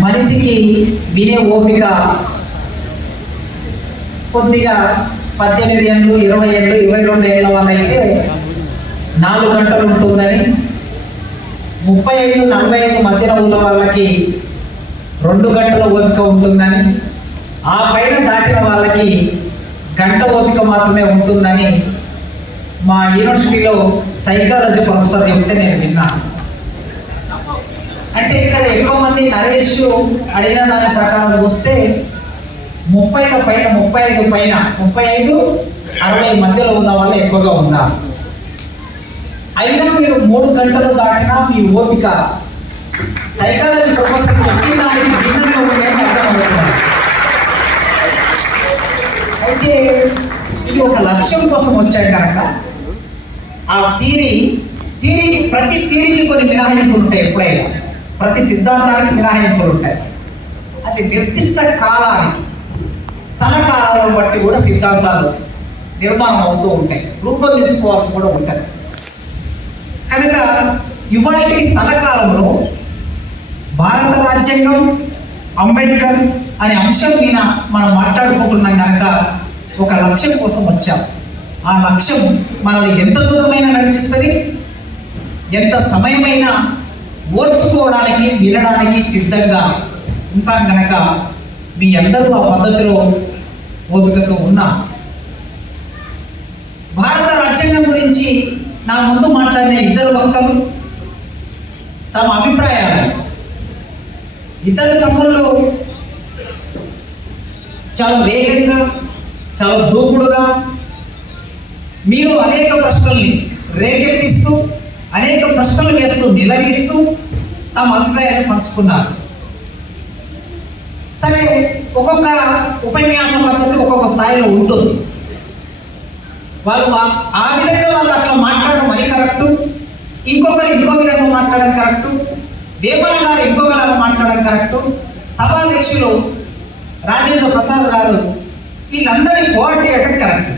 మనిషికి వినే ఓపిక కొద్దిగా 18 ఏళ్ళు 20 ఏళ్ళు 22 ఏళ్ళ వాళ్ళైతే 4 గంటలు ఉంటుందని, 35 45 మధ్యన ఉన్న వాళ్ళకి 2 గంటల ఓపిక ఉంటుందని, ఆ పైన దాటిన వాళ్ళకి గంట ఓపిక మాత్రమే ఉంటుందని మా యూనివర్సిటీలో సైకాలజీ ప్రొఫెసర్ చెప్తే నేను విన్నాను. అంటే ఇక్కడ ఎక్కువ మంది నరేష్ అడిగిన దాని ప్రకారం చూస్తే 30 పైన 35 పైన 35 60 మధ్యలో ఉన్న వాళ్ళు ఎక్కువగా ఉన్నారు. అయినా మీరు 3 గంటలు దాటినా మీ ఓపిక సైకాలజీ ప్రొఫెసర్ చెప్పిన దానికి భిన్నంగా ఉందని అర్థమవుతుంది. అయితే ఇది ఒక లక్ష్యం కోసం వచ్చాయి కనుక ఆ ప్రతి థీరీకి కొన్ని మినహాయింపులు ఉంటాయి. ఎప్పుడైనా ప్రతి సిద్ధాంతానికి మినహాయింపులు ఉంటాయి. అది నిర్దిష్ట కాలానికి స్థల కాలాలను బట్టి కూడా సిద్ధాంతాలు నిర్మాణం అవుతూ ఉంటాయి, రూపొందించుకోవాల్సి కూడా ఉంటాయి. కనుక ఇవాటి స్థలకాలంలో భారత రాజ్యాంగం, అంబేద్కర్ అనే అంశం మీద మనం మాట్లాడుకుంటున్నాం కనుక ఒక లక్ష్యం కోసం వచ్చాం. ఆ లక్ష్యం మనల్ని ఎంత దూరమైనా నడిపిస్తుంది, ఎంత సమయమైనా ఓర్చుకోవడానికి వినడానికి సిద్ధంగా ఉంటాం కనుక మీ అందరూ ఆ పద్ధతిలో ఓపికతో ఉన్నా. భారత రాజ్యాంగం గురించి నా ముందు మాట్లాడిన ఇద్దరు వక్తలు తమ అభిప్రాయాలు, ఇద్దరు తమ్ముళ్ళు చాలా వేగంగా చాలా దూకుడుగా మీరు అనేక ప్రశ్నల్ని రేకెత్తిస్తూ అనేక ప్రశ్నలు వేస్తూ నిలదీస్తూ తమ అభిప్రాయాన్ని పంచుకున్నారు. సరే, ఒక్కొక్క ఉపన్యాస పద్ధతి ఒక్కొక్క స్థాయిలో ఉంటుంది. వాళ్ళు ఆ విధంగా వాళ్ళు అట్లా మాట్లాడడం అది కరెక్టు, ఇంకొకరు ఇంకో విధంగా మాట్లాడడం కరెక్టు, వేమన గారు ఇంకొక విధంగా మాట్లాడడం కరెక్టు, సభాధ్యక్షులు రాజేంద్ర ప్రసాద్ గారు వీళ్ళందరినీ కోఆర్డినేట్ చేయడం కరెక్ట్.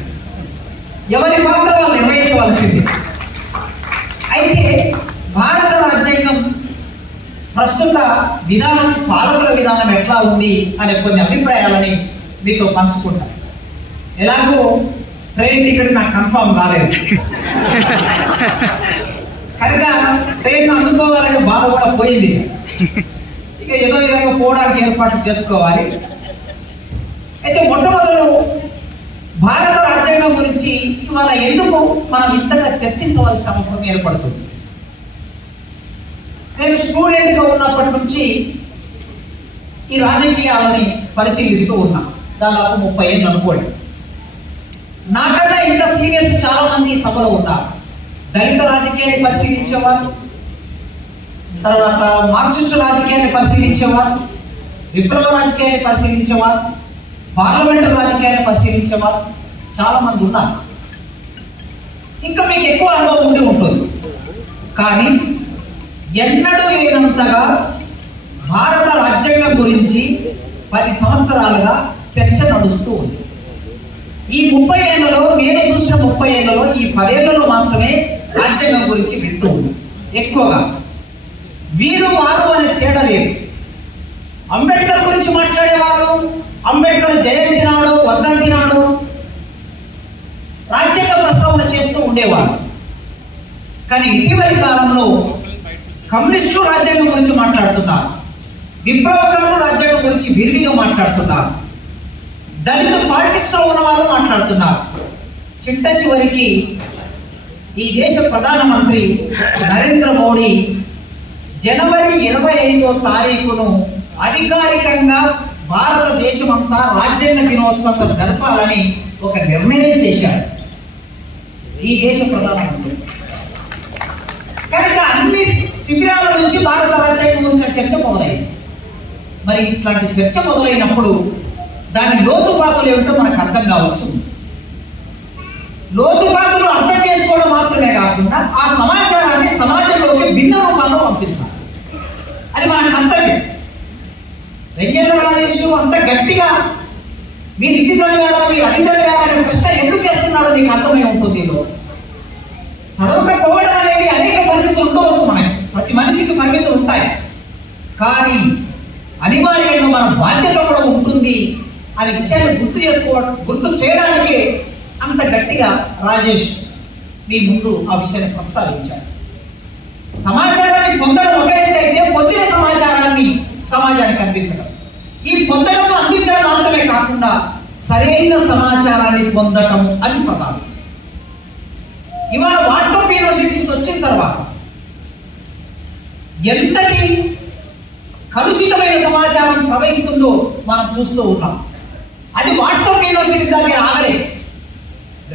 ఎవరి పాత్ర వాళ్ళు నిర్వహించవలసింది. అయితే భారత రాజ్యాంగం ప్రస్తుత విధానం, పాలకుల విధానం ఎట్లా ఉంది అనే కొన్ని అభిప్రాయాలని మీతో పంచుకుంటాను. ఎలాగో ట్రైన్ టికెట్ నాకు కన్ఫర్మ్ కాలేదు కనుక ట్రైన్ అందుకోవాలనే బాధ కూడా పోయింది. ఇక ఏదో విధంగా పోవడానికి ఏర్పాట్లు చేసుకోవాలి. అయితే మొట్టమొదలు భారత రాజ్యాంగం గురించి ఇవాళ ఎందుకు మనం ఇంతగా చర్చించవలసిన అవసరం ఏర్పడుతుంది. నేను స్టూడెంట్గా ఉన్నప్పటి నుంచి ఈ రాజకీయాలని పరిశీలిస్తూ ఉన్నా. దాదాపు 30 ఏళ్ళు అనుకోండి. నాకన్నా ఇంకా సీనియర్స్ చాలా మంది సభలో ఉన్నారు. దళిత రాజకీయాన్ని పరిశీలించేవారు, తర్వాత మార్క్సిస్టు రాజకీయాన్ని పరిశీలించేవారు, విప్లవ రాజకీయాన్ని పరిశీలించేవారు, పార్లమెంటరీ రాజకీయాన్ని పరిశీలించేవారు చాలా మంది ఉన్నారు. ఇంకా మీకు ఎక్కువ అనుభవం ఉండి ఉంటుంది. కానీ ఎన్నడూ లేనంతగా భారత రాజ్యాంగం గురించి 10 సంవత్సరాలుగా చర్చ నడుస్తూ ఉంది. ఈ 30 ఏళ్లలో నేను చూసిన 30 ఏళ్లలో ఈ 10 ఏళ్లలో మాత్రమే రాజ్యాంగం గురించి వింటూ ఉంది. ఎక్కువగా వీరు వారు అనే తేడా లేదు. అంబేద్కర్ గురించి మాట్లాడేవారు, అంబేద్కర్ జయంతి నాడు వర్ధంతి నాడు రాజ్యాంగ ప్రస్తావన చేస్తూ ఉండేవారు. కానీ ఇటీవలి కాలంలో కమ్యూనిస్టు రాజ్యాంగం గురించి మాట్లాడుతున్నారు, విప్లవకారులు రాజ్యాంగం గురించి విరివిగా మాట్లాడుతున్నారు, దళిత పాలిటిక్స్లో ఉన్న వాళ్ళు మాట్లాడుతున్నారు. చిట్ట చివరికి ఈ దేశ ప్రధానమంత్రి నరేంద్ర మోడీ జనవరి 25వ తారీఖును అధికారికంగా భారతదేశం అంతా రాజ్యాంగ దినోత్సవంగా జరపాలని ఒక నిర్ణయం చేశారు ఈ దేశ ప్రధానమంత్రి. కనుక అన్ని శిబిరాల నుంచి భారత రాజ్యాంగం గురించిన చర్చ మొదలైంది. మరి ఇట్లాంటి చర్చ మొదలైనప్పుడు దాని లోతుపాతులు ఏమిటో మనకు అర్థం కావాల్సి ఉంది. లోతుపాతులు అర్థం చేసుకోవడం మాత్రమే కాకుండా ఆ సమాచారాన్ని సమాజంలోకి భిన్న రూపాల్లో పంపించాలి. అది మన కర్తవ్యం. వెంకయ్య రాజేష్ అంత గట్టిగా మీరు ఇది చదివారా మీరు అది చదివారా అనే ప్రశ్న ఎందుకు చేస్తున్నాడో మీకు అర్థమై ఉంటుంది. చదవకపోవడం అనేది అనేక పరిమితులు ఉండవచ్చు. మనకి ప్రతి మనిషికి పరిమితులు ఉంటాయి. కానీ అనివార్యంగా మన బాధ్యత కూడా ఉంటుంది అనే విషయాన్ని గుర్తు చేయడానికే అంత గట్టిగా రాజేష్ మీ ముందు ఆ విషయాన్ని ప్రస్తావించారు. సమాచారాన్ని పొందడం ఒక ఎత్తు అయితే పొందిన సమాచారాన్ని సమాజానికి అందించడం, ఈ పొందడం అందించడం మాత్రమే కాకుండా సరైన సమాచారాన్ని పొందడం అది ప్రధానం. ఇవాళ వాట్సాప్ యూనివర్సిటీస్ వచ్చిన తర్వాత ఎంతటి కలుషితమైన సమాచారం ప్రవహిస్తుందో మనం చూస్తూ ఉన్నాం. అది వాట్సాప్ యూనివర్సిటీ దగ్గర ఆగలేదు.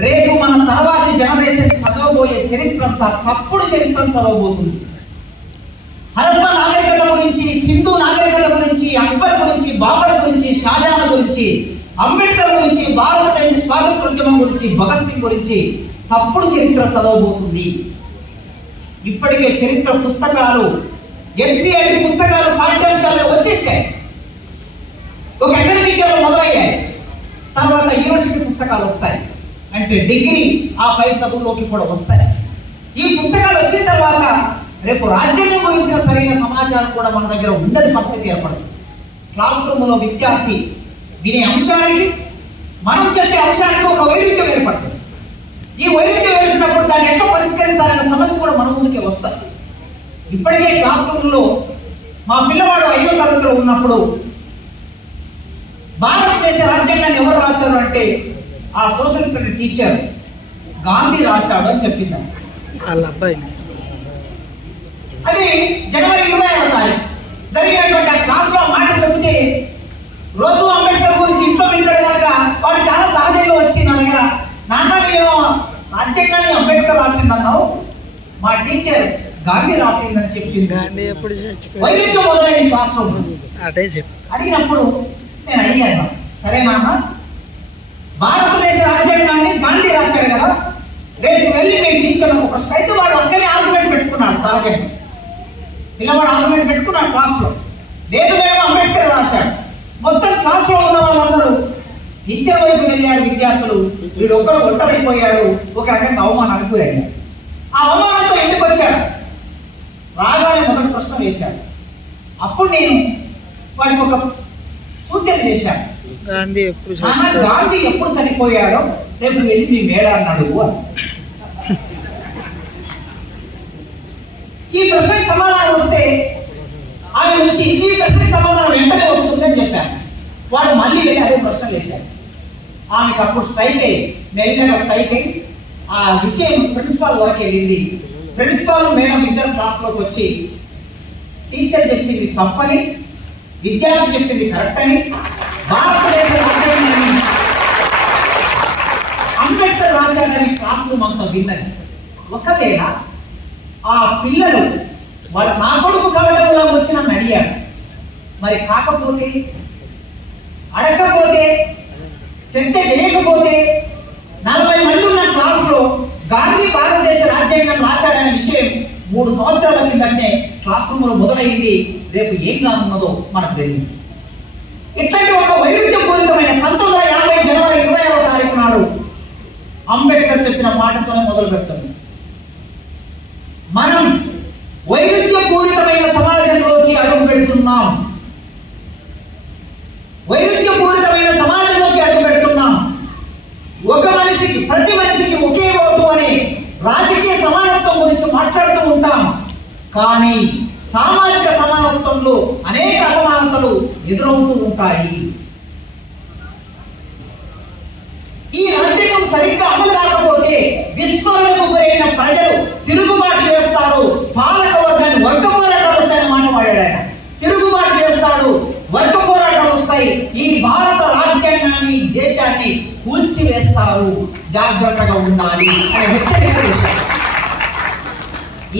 రేపు మన తర్వాతి జనరేషన్ చదవబోయే చరిత్ర అంతా తప్పుడు చరిత్రను చదవబోతుంది. హరప్ప నాగరికత గురించి, సింధు నాగరికత గురించి, అక్బర్ గురించి, బాబర్ గురించి, షాజహాన్ గురించి, అంబేద్కర్ గురించి, భారతదేశ స్వాతంత్రోద్యమం గురించి, భగత్ సింగ్ గురించి తప్పుడు చరిత్ర చదవబోతుంది. ఇప్పటికే చరిత్ర పుస్తకాలు, ఎన్సీఆర్టీ పుస్తకాలు పాఠ్యాంశాల్లో వచ్చేసాయి. ఒక అకాడమిక్ ఇయర్ మొదలయ్యాయి, తర్వాత యూనివర్సిటీ పుస్తకాలు వస్తాయి, అంటే డిగ్రీ ఆ పై చదువులోకి కూడా వస్తాయి. ఈ పుస్తకాలు వచ్చిన తర్వాత రేపు రాజ్యాంగం గురించిన సరైన సమాచారం కూడా మన దగ్గర ఉండని పరిస్థితి ఏర్పడుతుంది. క్లాస్ రూమ్లో విద్యార్థి వినే అంశానికి, మనం చెప్పే అంశానికి ఒక వైరుధ్యం ఏర్పడుతుంది. ఈ వైరుధ్యం ఏర్పడినప్పుడు దాన్ని ఎట్లా పరిష్కరించాలనే సమస్య కూడా మన ముందుకే వస్తాయి. ఇప్పటికే క్లాస్ రూమ్లో మా పిల్లవాడు 5వ తరగతిలో ఉన్నప్పుడు భారతదేశ రాజ్యాంగాన్ని ఎవరు రాశారు అంటే ఆ సోషల్ స్టడీ టీచర్ గాంధీ రాశాడు అని చెప్పింది. వాళ్ళ అబ్బాయిని అది జనవరి 26వ తారీఖు జరిగినటువంటి ఆ క్లాస్లో మాట చెబితే రోజు అంబేద్కర్ గురించి ఇంట్లో వింటాడు కనుక వాడు చాలా సహజంగా వచ్చి నా దగ్గర, నాన్న ఏమో రాజ్యాంగాన్ని అంబేద్కర్ రాసిందన్నావు, మా టీచర్ గాంధీ రాసిందని చెప్పింది. గాంధీ ఎప్పుడు వైద్యం మొదలైంది క్లాస్ రూమ్. అదే చెప్పి అడిగినప్పుడు నేను అడిగాను, సరే నాన్న భారతదేశ రాజ్యాంగాన్ని గాంధీ రాశాడు కదా, రేపు వెళ్ళి మీ టీచర్ ఒక ప్రశ్న అయితే వాడు అక్కడే ఆర్గ్యుమెంట్ పెట్టుకున్నాడు. సహజంగా పిల్లవాడు ఆర్గ్యుమెంట్ పెట్టుకున్నాడు క్లాస్లో. లేదు మేడం అంబేద్కర్ రాశాడు. మొత్తం క్లాస్లో ఉన్న వాళ్ళందరూ టీచర్ వైపు వెళ్ళారు. విద్యార్థులు వీడు ఒక్కడు ఒంటరైపోయాడు, ఒక రకంగా అవమానానికి గురయ్యాడు. ఆ అవమానంతో ఇంటికి వచ్చాడు. రాగానే మొదటి ప్రశ్న వేశాడు. అప్పుడు నేను వాడికి ఒక సూచన చేశాను, గాంధీ ఎప్పుడు చనిపోయాడో రేపు వెళ్ళి మీ మేడాన్ని అడుగు అని. ఈ ప్రశ్నకి సమాధానం వస్తే ఆమె నుంచి ఈ ప్రశ్నకి సమాధానం వెంటనే వస్తుంది అని చెప్పాను. వాడు మళ్ళీ వెళ్ళి అదే ప్రశ్న వేశాడు. ఆమెకు అప్పుడు స్ట్రైక్ అయ్యి, మెల్లగా స్ట్రైక్ అయ్యి ఆ విషయం ప్రిన్సిపాల్ వరకు వెళ్ళింది. ప్రిన్సిపాల్ మేడం ఇద్దరు క్లాస్లోకి వచ్చి టీచర్ చెప్పింది తప్పని, విద్యార్థి చెప్పింది కరెక్ట్ అని, భారతదేశ రాజ్యాంగాన్ని అంబేద్కర్ రాశాడని క్లాస్ రూమ్ అంతా విన్నది. ఒకవేళ ఆ పిల్లలు వాడు నా కొడుకు కావడంలో వచ్చి నన్ను అడిగాడు, మరి కాకపోతే, అడగకపోతే, చర్చ చేయకపోతే 40 మంది ఉన్న క్లాసులో గాంధీ భారతదేశ రాజ్యాంగం రాశాడనే విషయం 3 సంవత్సరాల కిందటే క్లాస్ రూమ్లో మొదలైంది. రేపు ఏం కానున్నదో మనకు తెలియదు. ఇట్లాంటి ఒక వైరుధ్యపూరితమైన 1950 జనవరి 26వ తారీఖు నాడు అంబేద్కర్ చెప్పిన మాటతోనే మొదలు పెడతాము. మనం వైరుధ్యపూరితమైన సమాజంలోకి అడుగు పెడుతున్నాం. వైరుధ్యపూరితమైన సమాజంలోకి అడుగు పెడుతున్నాం. ఒక మనిషికి, ప్రతి మనిషికి ఒకే ఓటు అనే రాజకీయ సమానత్వం గురించి మాట్లాడుతూ ఉంటాం. కానీ సామాజిక సమానత్వంలో అనేక అసమానతలు ఎదురవుతూ ఉంటాయి. ఈ రాజ్యాంగం సరిగ్గా అమలు కాకపోతే విస్మరణకు గురైన ప్రజలు తిరుగుబాటు చేస్తారు. పాలక వర్గాన్ని వర్గ పోరాటాలు వస్తాయని మాట వాడాడు ఆయన. తిరుగుబాటు చేస్తాడు, వర్గ పోరాటాలు వస్తాయి, ఈ భారత రాజ్యాంగాన్ని, దేశాన్ని కూల్చివేస్తారు, జాగ్రత్తగా ఉండాలి అనే హెచ్చరిక చేశారు.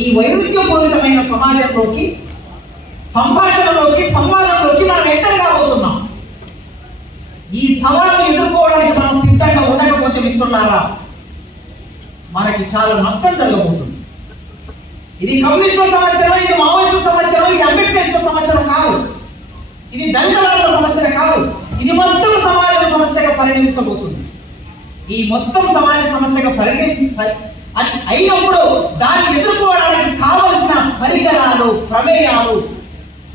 ఈ వైరుధ్యపూరితమైన సమాజంలోకి, సంభాషణలోకి, సంవాదంలోకి మనం ఎంటర్ కాబోతున్నాం. ఈ సవాళ్ళను ఎదుర్కోవడానికి మనం సిద్ధంగా ఉండకపోతే మిత్రులారా, మనకి చాలా నష్టం జరగబోతుంది. ఇది కమ్యూనిస్టుల సమస్యలో, ఇది మావోయిస్టుల సమస్యలో, ఇది అంబేద్కరిస్టుల సమస్యలో కాదు, ఇది దళిత వర్గాల సమస్య కాదు, ఇది మొత్తం సమాజ సమస్యగా పరిణమించబోతుంది. ఈ మొత్తం సమాజ సమస్యగా అని అయినప్పుడు దాన్ని ఎదుర్కోవడానికి కావలసిన పరికరాలు, ప్రమేయాలు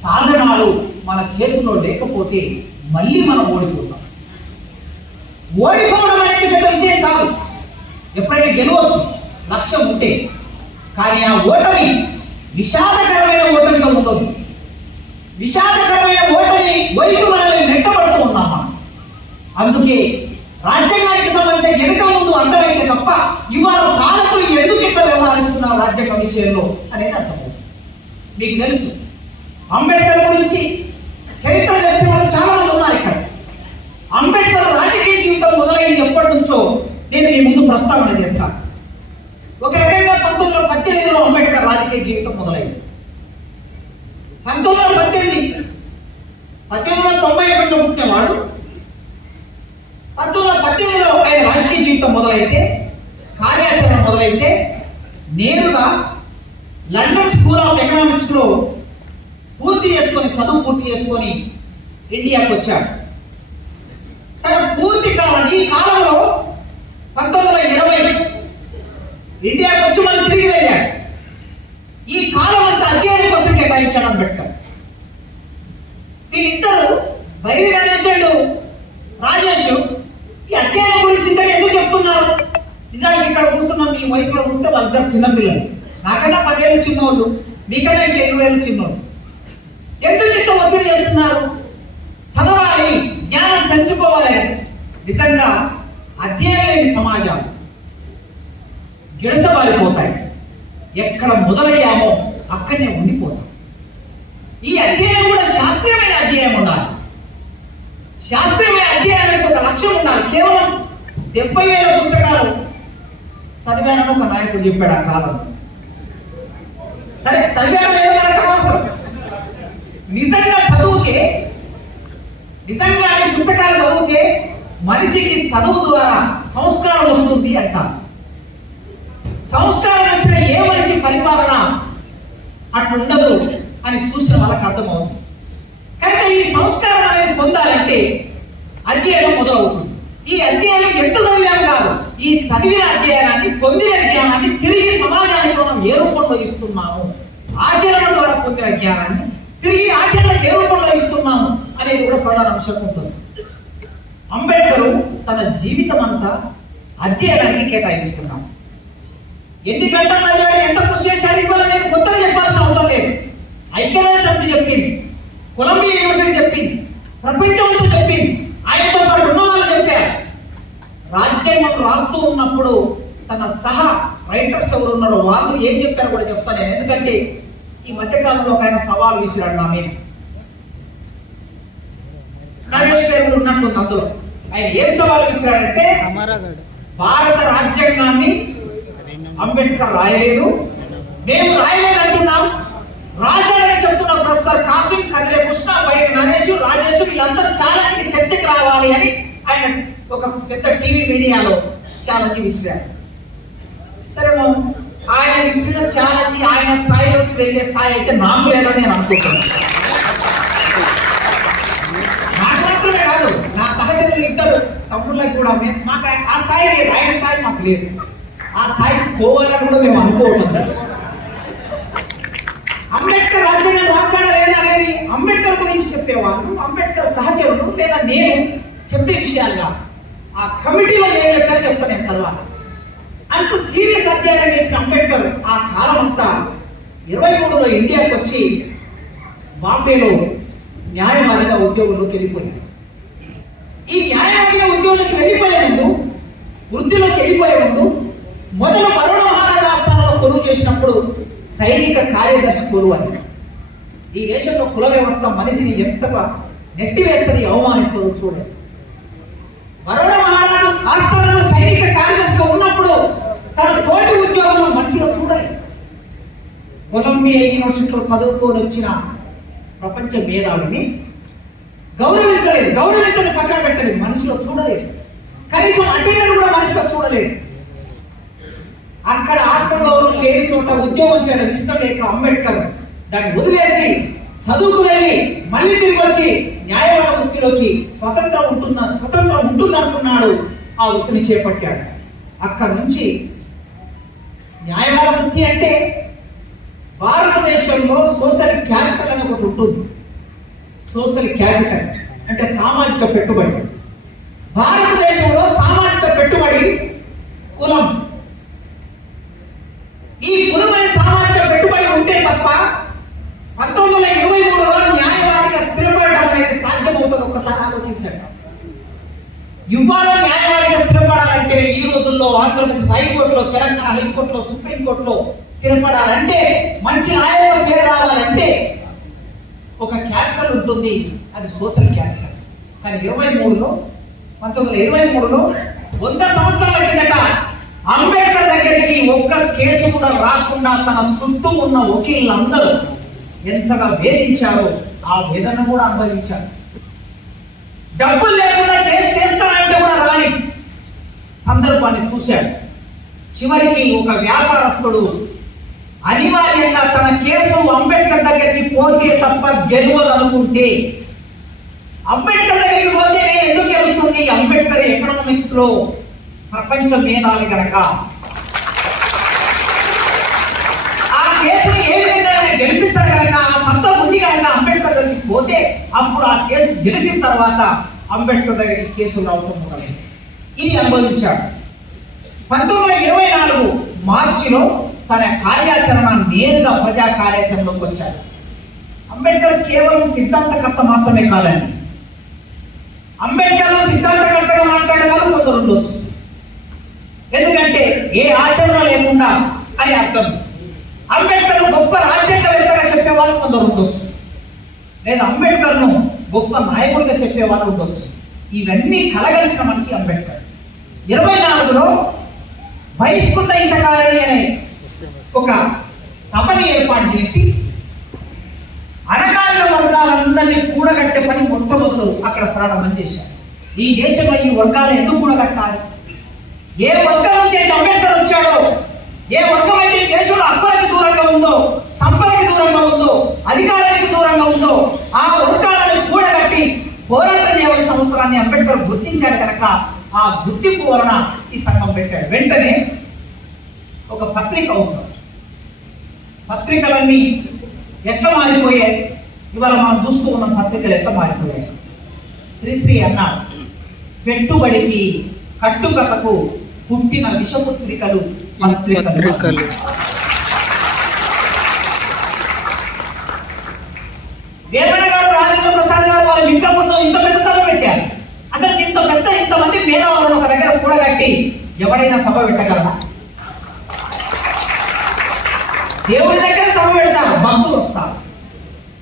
సాధనాలు మన చేతుల్లో లేకపోతే మళ్ళీ మనం ఓడిపోతాం. ఓడిపోవడం అనేది పెద్ద విషయం కాదు, ఎప్పుడైనా గెలవచ్చు లక్ష్యం ఉంటే. కానీ ఆ ఓటమి విషాదకరమైన ఓటమిగా ఉండదు. విషాదకరమైన ఓటమి వైపు మనల్ని నెట్టబడుతూ ఉన్నాం మనం. అందుకే రాజ్యాంగానికి సంబంధించిన వెనుక ముందు అర్థమైతే తప్ప ఇవాళ పాలకులు ఎందుకు ఇట్లా వ్యవహరిస్తున్నారు రాజ్యాంగ విషయంలో అనేది అర్థమవుతుంది. మీకు తెలుసు అంబేద్కర్ గురించి చరిత్ర తెలిసిన వాళ్ళు చాలా మంది ఉన్నారు ఇక్కడ. అంబేద్కర్ రాజకీయ జీవితం మొదలైంది ఎప్పటి నుంచో నేను మీ ముందు ప్రస్తావన చేస్తాను. ఒక రకంగా 1918లో అంబేద్కర్ రాజకీయ జీవితం మొదలైంది. 1891లో పుట్టినవాడు 1918లో ఆయన రాజకీయ జీవితం మొదలైతే, కార్యాచరణ మొదలైతే నేరుగా లండన్ స్కూల్ ఆఫ్ ఎకనామిక్స్లో చదువు పూర్తి చేసుకొని ఇండియాకు వచ్చాడు. తన పూర్తి కాలం ఈ కాలంలో 1920 ఇండియాకు వచ్చి మళ్ళీ తిరిగి వెళ్ళాడు. ఈ కాలం అంతా అధ్యయనం కోసం కేటాయించాడు అంబేద్కర్. వీళ్ళిద్దరు బైరి రాజేష్ ఈ అధ్యయనం గురించి ఇంత ఎందుకు చెప్తున్నారు? నిజానికి ఇక్కడ కూర్చున్నాం, మీ వయసులో చూస్తే వాళ్ళిద్దరు చిన్నపిల్లలు, నాకన్నా 10 ఏళ్ళు చిన్నోళ్ళు, మీకన్నా ఇంకా 20 ఏళ్ళు చిన్నోళ్ళు. ఎందుకు ఇంత ఒత్తిడి చేస్తున్నారు? చదవాలి, జ్ఞానం పెంచుకోవాలి. నిజంగా అధ్యయనం లేని సమాజాలు గిడసబారిపోతాయి. ఎక్కడ మొదలయ్యామో అక్కడనే ఉండిపోతాం. ఈ అధ్యయనం కూడా శాస్త్రీయమైన అధ్యయనం ఉండాలి. శాస్త్రీయమైన అధ్యయనానికి ఒక లక్ష్యం ఉండాలి. కేవలం 70,000 పుస్తకాలు చదివానని ఒక నాయకుడు చెప్పాడు ఆ కాలం. సరే, చదివాడో లేదో మనకు అనవసరం. నిజంగా చదివితే, నిజంగా పుస్తకాలు చదివితే మనిషికి చదువు ద్వారా సంస్కారం వస్తుంది అంటారు. సంస్కారం వచ్చిన ఏ మనిషి పరిపాలన అట్లుండదు అని చూసిన వాళ్ళకి అర్థమవుతుంది. కనుక ఈ సంస్కారం అనేది పొందాలంటే అధ్యయనం మొదలవుతుంది. ఈ అధ్యయనం ఎంత చదివాం కాదు, ఈ చదివిన అధ్యయనాన్ని, పొందిన జ్ఞానాన్ని తిరిగి సమాజానికి మనం ఏ రూపంలో ఇస్తున్నాము, ఆచరణ ద్వారా పొందిన జ్ఞానాన్ని తిరిగి ఆచరణకు ఏ రూపంలో ఇస్తున్నాము అనేది కూడా ప్రధాన అంశం ఉంటుంది. అంబేద్కర్ తన జీవితం అంతా అధ్యయనానికి కేటాయించుకున్నాం. ఎన్ని గంటలు చదివాడు, ఎంత కృషి చేశాడు, ఇవాళ నేను కొత్తగా చెప్పాల్సిన అవసరం లేదు. ఐక్యరాజ్య సమితి చెప్పింది, కొలంబియా యూనివర్సిటీ చెప్పింది, ప్రపంచం అంతా చెప్పింది, ఆయనతో పాటు ఉన్న వాళ్ళు చెప్పారు. రాజ్యాంగం రాస్తూ ఉన్నప్పుడు తన సహా రైటర్స్ ఎవరు ఉన్నారో వాళ్ళు ఏం చెప్పారో కూడా చెప్తాను నేను. ఎందుకంటే ఈ మధ్యకాలంలో ఒక ఆయన సవాల్ విసిరాడు నా మీద. నరేష్ పేరు కూడా ఉన్నట్లుంది అందులో. ఆయన ఏం సవాల్ విసిరాడంటే, భారత రాజ్యాంగాన్ని అంబేద్కర్ రాయలేదు, మేము రాయలేదు అంటున్నాం, రాశాడని చెప్తున్న ప్రొఫెసర్ కాసిం, కదిరే కృష్ణ, బైరి నరేష్, రాజేష్ వీళ్ళందరూ ఛాలెంజ్కి చర్చకు రావాలి అని ఆయన ఒక పెద్ద టీవీ మీడియాలో ఛాలెంజ్ విసిరారు. సరే, ఆయన విసిరిన ఛాలెంజ్ ఆయన స్థాయిలోకి వెళ్ళే స్థాయి అయితే నాకు లేదని నేను అనుకుంటున్నాను. నాకు మాత్రమే కాదు, నా సహచరులు ఇద్దరు తమ్ముళ్ళకి కూడా మాకు ఆ స్థాయి లేదు, ఆయన స్థాయి మాకు లేదు. ఆ స్థాయికి పోవాలని కూడా మేము అనుకోవట్లేదు. అంబేద్కర్ రాజ్యాంగం రాశాడా లేదా అనేది అంబేద్కర్ గురించి చెప్పేవాళ్ళు, అంబేద్కర్ సహచరులు లేదా నేను చెప్పే విషయాలుగా ఆ కమిటీలో ఏం చెప్పారో చెప్తాను నేను తర్వాత. అంత సీరియస్ అధ్యయనం చేసిన అంబేద్కర్ ఆ కాలం అంతా 23లో ఇండియాకి వచ్చి బాంబేలో న్యాయవాదిగా ఉద్యోగంలోకి వెళ్ళిపోయాడు. ఈ న్యాయవాదిగా ఉద్యోగంలోకి వెళ్ళిపోయే ముందు, వృత్తిలోకి వెళ్ళిపోయే ముందు మొదలు బరోడా మహారాజా ఆస్థానంలో కొలువు చేసినప్పుడు సైనిక కార్యదర్శి కొలువు అని. ఈ దేశంలో కుల వ్యవస్థ మనిషిని ఎంతగా నెట్టివేస్తుంది, అవమానిస్తుందో చూడండి. బరోడా మహారాజు ఆస్థానంలో సైనిక కార్యదర్శిగా ఉన్నప్పుడు తన తోటి ఉద్యోగులు మనిషిలో చూడలేదు. కొలంబియా యూనివర్సిటీలో చదువుకొని వచ్చిన ప్రపంచ మేధావిని గౌరవించలేదు, గౌరవించని పక్కన పెట్టలేదు, మనిషిలో చూడలేదు. కనీసం అటెండర్ కూడా మనిషిలో చూడలేదు. అక్కడ ఆత్మగౌరవం లేని చోట ఉద్యోగం చేయడం ఇష్టం లేక అంబేద్కర్ దాన్ని వదిలేసి చదువుకు వెళ్ళి మళ్ళీ తిరిగి వచ్చి న్యాయవాద వృత్తిలోకి స్వతంత్రం ఉంటుందనుకున్నాడు. ఆ వృత్తిని చేపట్టాడు. అక్కడి నుంచి న్యాయవాద వృత్తి అంటే భారతదేశంలో సోషల్ క్యాపిటల్ అని ఒకటి ఉంటుంది. సోషల్ క్యాపిటల్ అంటే సామాజిక పెట్టుబడి. భారతదేశంలో సామాజిక పెట్టుబడి కులం. ఈ కులం అనే సామాజిక పెట్టుబడి ఉంటే తప్ప 1923లో న్యాయవాదిగా స్థిరపడటం అనేది సాధ్యమవుతుంది. ఒక్కసారి ఆలోచించండి. ఇవాళ న్యాయవాదిగా స్థిరపడాలంటే ఈ రోజుల్లో ఆంధ్రప్రదేశ్ హైకోర్టులో, తెలంగాణ హైకోర్టులో, సుప్రీంకోర్టులో స్థిరపడాలంటే, మంచి న్యాయంలో పేరు రావాలంటే ఒక క్యాపిటల్ ఉంటుంది. అది సోషల్ క్యాపిటల్. కానీ 1923లో 100 సంవత్సరాల కిందట అంబేద్కర్ దగ్గరికి ఒక్క కేసు కూడా రాకుండా తన చుట్టూ ఉన్న వకీళ్ళందరూ ఎంతగా వేధించారో ఆ వేదన కూడా అనుభవించారు. డబ్బులు లేకుండా కేసు చేస్తానంటే కూడా రాని సందర్భాన్ని చూశాడు. చివరికి ఒక వ్యాపారస్తుడు అనివార్యంగా తన కేసు అంబేద్కర్ దగ్గరికి పోతే తప్ప గెలవదు అనుకుంటే, అంబేద్కర్ దగ్గరికి పోతే ఎందుకు గెలుస్తుంది? అంబేద్కర్ ఎకనామిక్స్ లో ప్రపంచ మేధావి కనుక ఆ కేసుని ఏ విధంగా గెలిపించాడు కనుక, ఆ సత్తా ఉంది కనుక అంబేద్కర్ దగ్గరికి పోతే అప్పుడు ఆ కేసు గెలిచిన తర్వాత అంబేద్కర్ దగ్గరికి కేసు రావటం మొదలైంది. ఇది అనుభవించాడు. 1924 మార్చిలో తన కార్యాచరణ నేరుగా ప్రజా కార్యాచరణలోకి వచ్చాడు. అంబేద్కర్ కేవలం సిద్ధాంతకర్త మాత్రమే కాదండి. అంబేద్కర్ సిద్ధాంతకర్తగా మాట్లాడే వాళ్ళు కొందరు ఉండొచ్చు. ఎందుకంటే ఏ ఆచరణ లేకుండా అని అర్థం. అంబేద్కర్ గొప్ప రాజ్యాంగవేత్తగా చెప్పేవాళ్ళు కొందరు ఉండొచ్చు, లేదా అంబేద్కర్ను గొప్ప నాయకుడిగా చెప్పేవాళ్ళు ఉండొచ్చు. ఇవన్నీ కలగలిసిన మనిషి అంబేద్కర్. 24లో బహిష్కృత హితకారిణి అనే ఒక సభని ఏర్పాటు చేసి అణగారిన వర్గాలందరినీ కూడగట్టే పని మొట్టమొదలు అక్కడ ప్రారంభం చేశారు. ఈ దేశంలో ఈ వర్గాలు ఎందుకు కూడగట్టాలి? ఏ వర్గం నుంచి అయితే అంబేద్కర్ వచ్చాడో, ఏ వర్గం అయితే ఈ దేశంలో హక్కులకి దూరంగా ఉందో, సంపదకి దూరంగా ఉందో, అధికారానికి దూరంగా ఉందో, ఆ వర్గాలను కూడగట్టి పోరాటం చేయవలసిన అవసరాన్ని అంబేద్కర్ గుర్తించాడు కనుక ఆ గుర్తింపు వలన ఈ సంఘం పెట్టాడు. వెంటనే ఒక పత్రిక అవసరం. పత్రికలన్నీ ఎట్లా మారిపోయాయి? ఇవాళ మనం చూస్తూ ఉన్న పత్రికలు ఎట్లా మారిపోయాయి? శ్రీశ్రీ అన్నాడు, పెట్టుబడికి కట్టుకథకు పుట్టిన విషపుత్రికలు పత్రికలు. వేమన గారు, రాజేంద్ర ప్రసాద్ గారు వాళ్ళ ఇంట్లో ముందు ఇంత పెద్ద సభ పెట్టారు. అసలు ఇంతమంది మేధావులను ఒక దగ్గర కూడగట్టి ఎవడైనా సభ పెట్టగలరా? దేవుడి దగ్గర సభ పెడతారు, భక్తులు వస్తారు,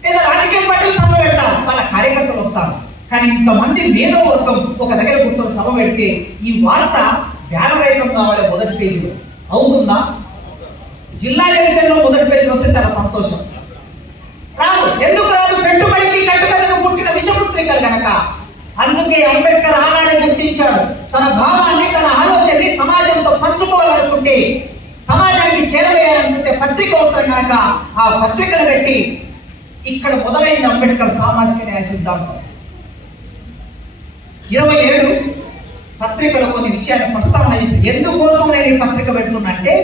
లేదా రాజకీయ పార్టీలు సభ పెడతారు, వాళ్ళ కార్యకర్తలు వస్తారు. కానీ ఇంతమంది మేధావర్గం ఒక దగ్గర కూర్చొని సభ పెడితే ఈ వార్త బ్యానర్ ఐటమ్ కావాలి మొదటి పేజీలో. అవుతుందా? జిల్లా ఎలక్షన్లో మొదటి పేజీలో వస్తే చాలా సంతోషం. రాదు. ఎందుకు రాదు? పెట్టుబడికి కట్టుకథకు పుట్టిన విషపుత్రికలు కనుక. అందుకే అంబేద్కర్ ఆనాడే గుర్తించాడు, తన భావాన్ని, తన ఆలోచనని సమాజంతో పంచుకోవాలనుకుంటే, సమాజానికి చేరవేయాలనుకుంటే పత్రిక అవసరం కనుక ఆ పత్రికను పెట్టి ఇక్కడ మొదలైంది అంబేద్కర్ సామాజిక న్యాయ సిద్ధాంతం. 27 పత్రికలో కొన్ని విషయాన్ని ప్రస్తావన చేసి, ఎందుకోసం నేను ఈ పత్రిక పెడుతున్నా అంటే,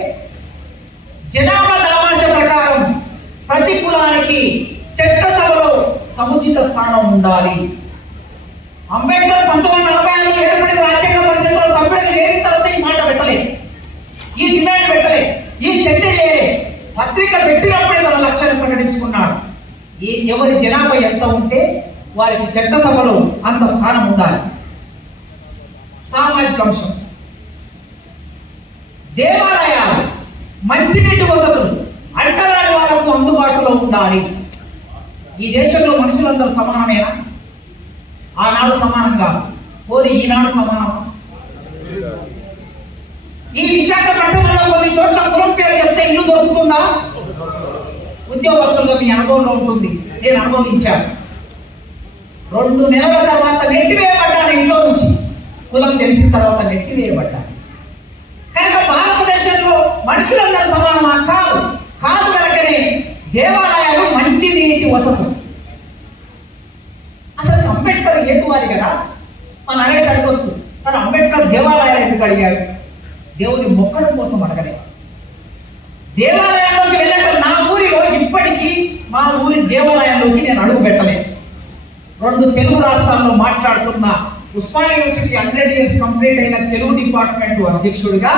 జనాభా దామాష ప్రకారం ప్రతి కులానికి చట్టసభలో సముచిత స్థానం ఉండాలి. అంబేద్కర్ 1946లో ఏర్పడిన రాజ్యాంగ పరిషత్లో సభ్యుడిగా చేరిన తర్వాత ఈ మాట పెట్టలేదు, ఈ డిమాండ్ పెట్టలేదు, ఈ చర్చ చేయలేదు. పత్రిక పెట్టినప్పుడే తన లక్ష్యాన్ని ప్రకటించుకున్నాడు. ఎవరి జనాభా ఎంత ఉంటే వారికి చట్టసభలో అంత స్థానం ఉండాలి. సామాజిక అంశం, దేవాలయాలు, మంచినీటి వసతులు అంటరాని వాళ్ళకు అందుబాటులో ఉండాలి. ఈ దేశంలో మనుషులందరూ సమానమేనా? ఆనాడు సమానంగా, పోనీ ఈనాడు సమానమా? ఈ విశాఖపట్నంలో కొన్ని చోట్ల కులం పేరు చెప్తే ఇల్లు దొరుకుతుందా? ఉద్యోగస్తులుగా మీ అనుభవంలో ఉంటుంది, నేను అనుభవించాను. 2 నెలల తర్వాత నెట్టివేయబడ్డాను ఇంట్లో నుంచి. కులం తెలిసిన తర్వాత నెట్టివేయబడ్డాను. కనుక భారతదేశంలో మనుషులందరూ సమానమా? కాదు. కనుకనే దేవాలయాలు, మంచినీటి వసతులు. అసలు అంబేద్కర్ హేతువాది కదా. మన నరేష్ అడగొచ్చు, సార్ అంబేద్కర్ దేవాలయాలు ఎందుకు అడిగాడు? దేవుని మొక్కడం కోసం అడగలేదు. దేవాలయాల్లోకి వెళ్ళటం, నా ఊరిలో ఇప్పటికీ మా ఊరి దేవాలయంలోకి నేను అడుగు పెట్టలేను. 2 తెలుగు రాష్ట్రాల్లో మాట్లాడుతున్న ఉస్మానియా యూనివర్సిటీ 100 ఇయర్స్ కంప్లీట్ అయిన తెలుగు డిపార్ట్మెంట్ అధ్యక్షుడిగా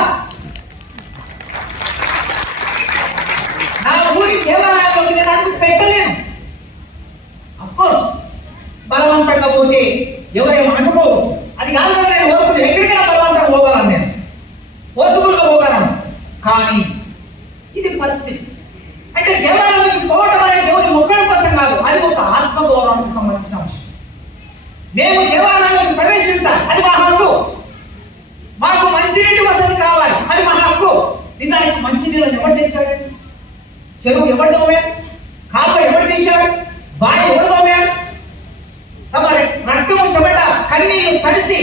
నా ఊరి దేవాలయంలోకి నేను అడుగు పెట్టలేను. అఫ్కోర్స్ బలవంతంగా పోతే ఎవరేమో అనుకోవచ్చు, అది కాదు కదా. నేను పోతుంది ఎక్కడికైనా బలవంతంగా పోగలను, నేను పోసుకులుగా పోగలను. కానీ ఇది పరిస్థితి. అంటే దేవాలయంలోకి పోవడం అనేది దేవుని మొక్కడం కోసం కాదు, అది ఒక ఆత్మగౌరవానికి సంబంధించిన అంశం. మేము దేవాలయంలోకి ప్రవేశించాలి, అది మా హక్కు. మాకు మంచినీటి వసతి కావాలి, అది మా హక్కు. నిజానికి మంచినీళ్ళని ఎవరు తెచ్చాడు? చెరువు ఎవరు తోమాడు? కాలువ ఎవరు తీశాడు? బావి ఎవరు తోమాడు? తమ రక్తము చెమట కన్నీళ్లు తడిసి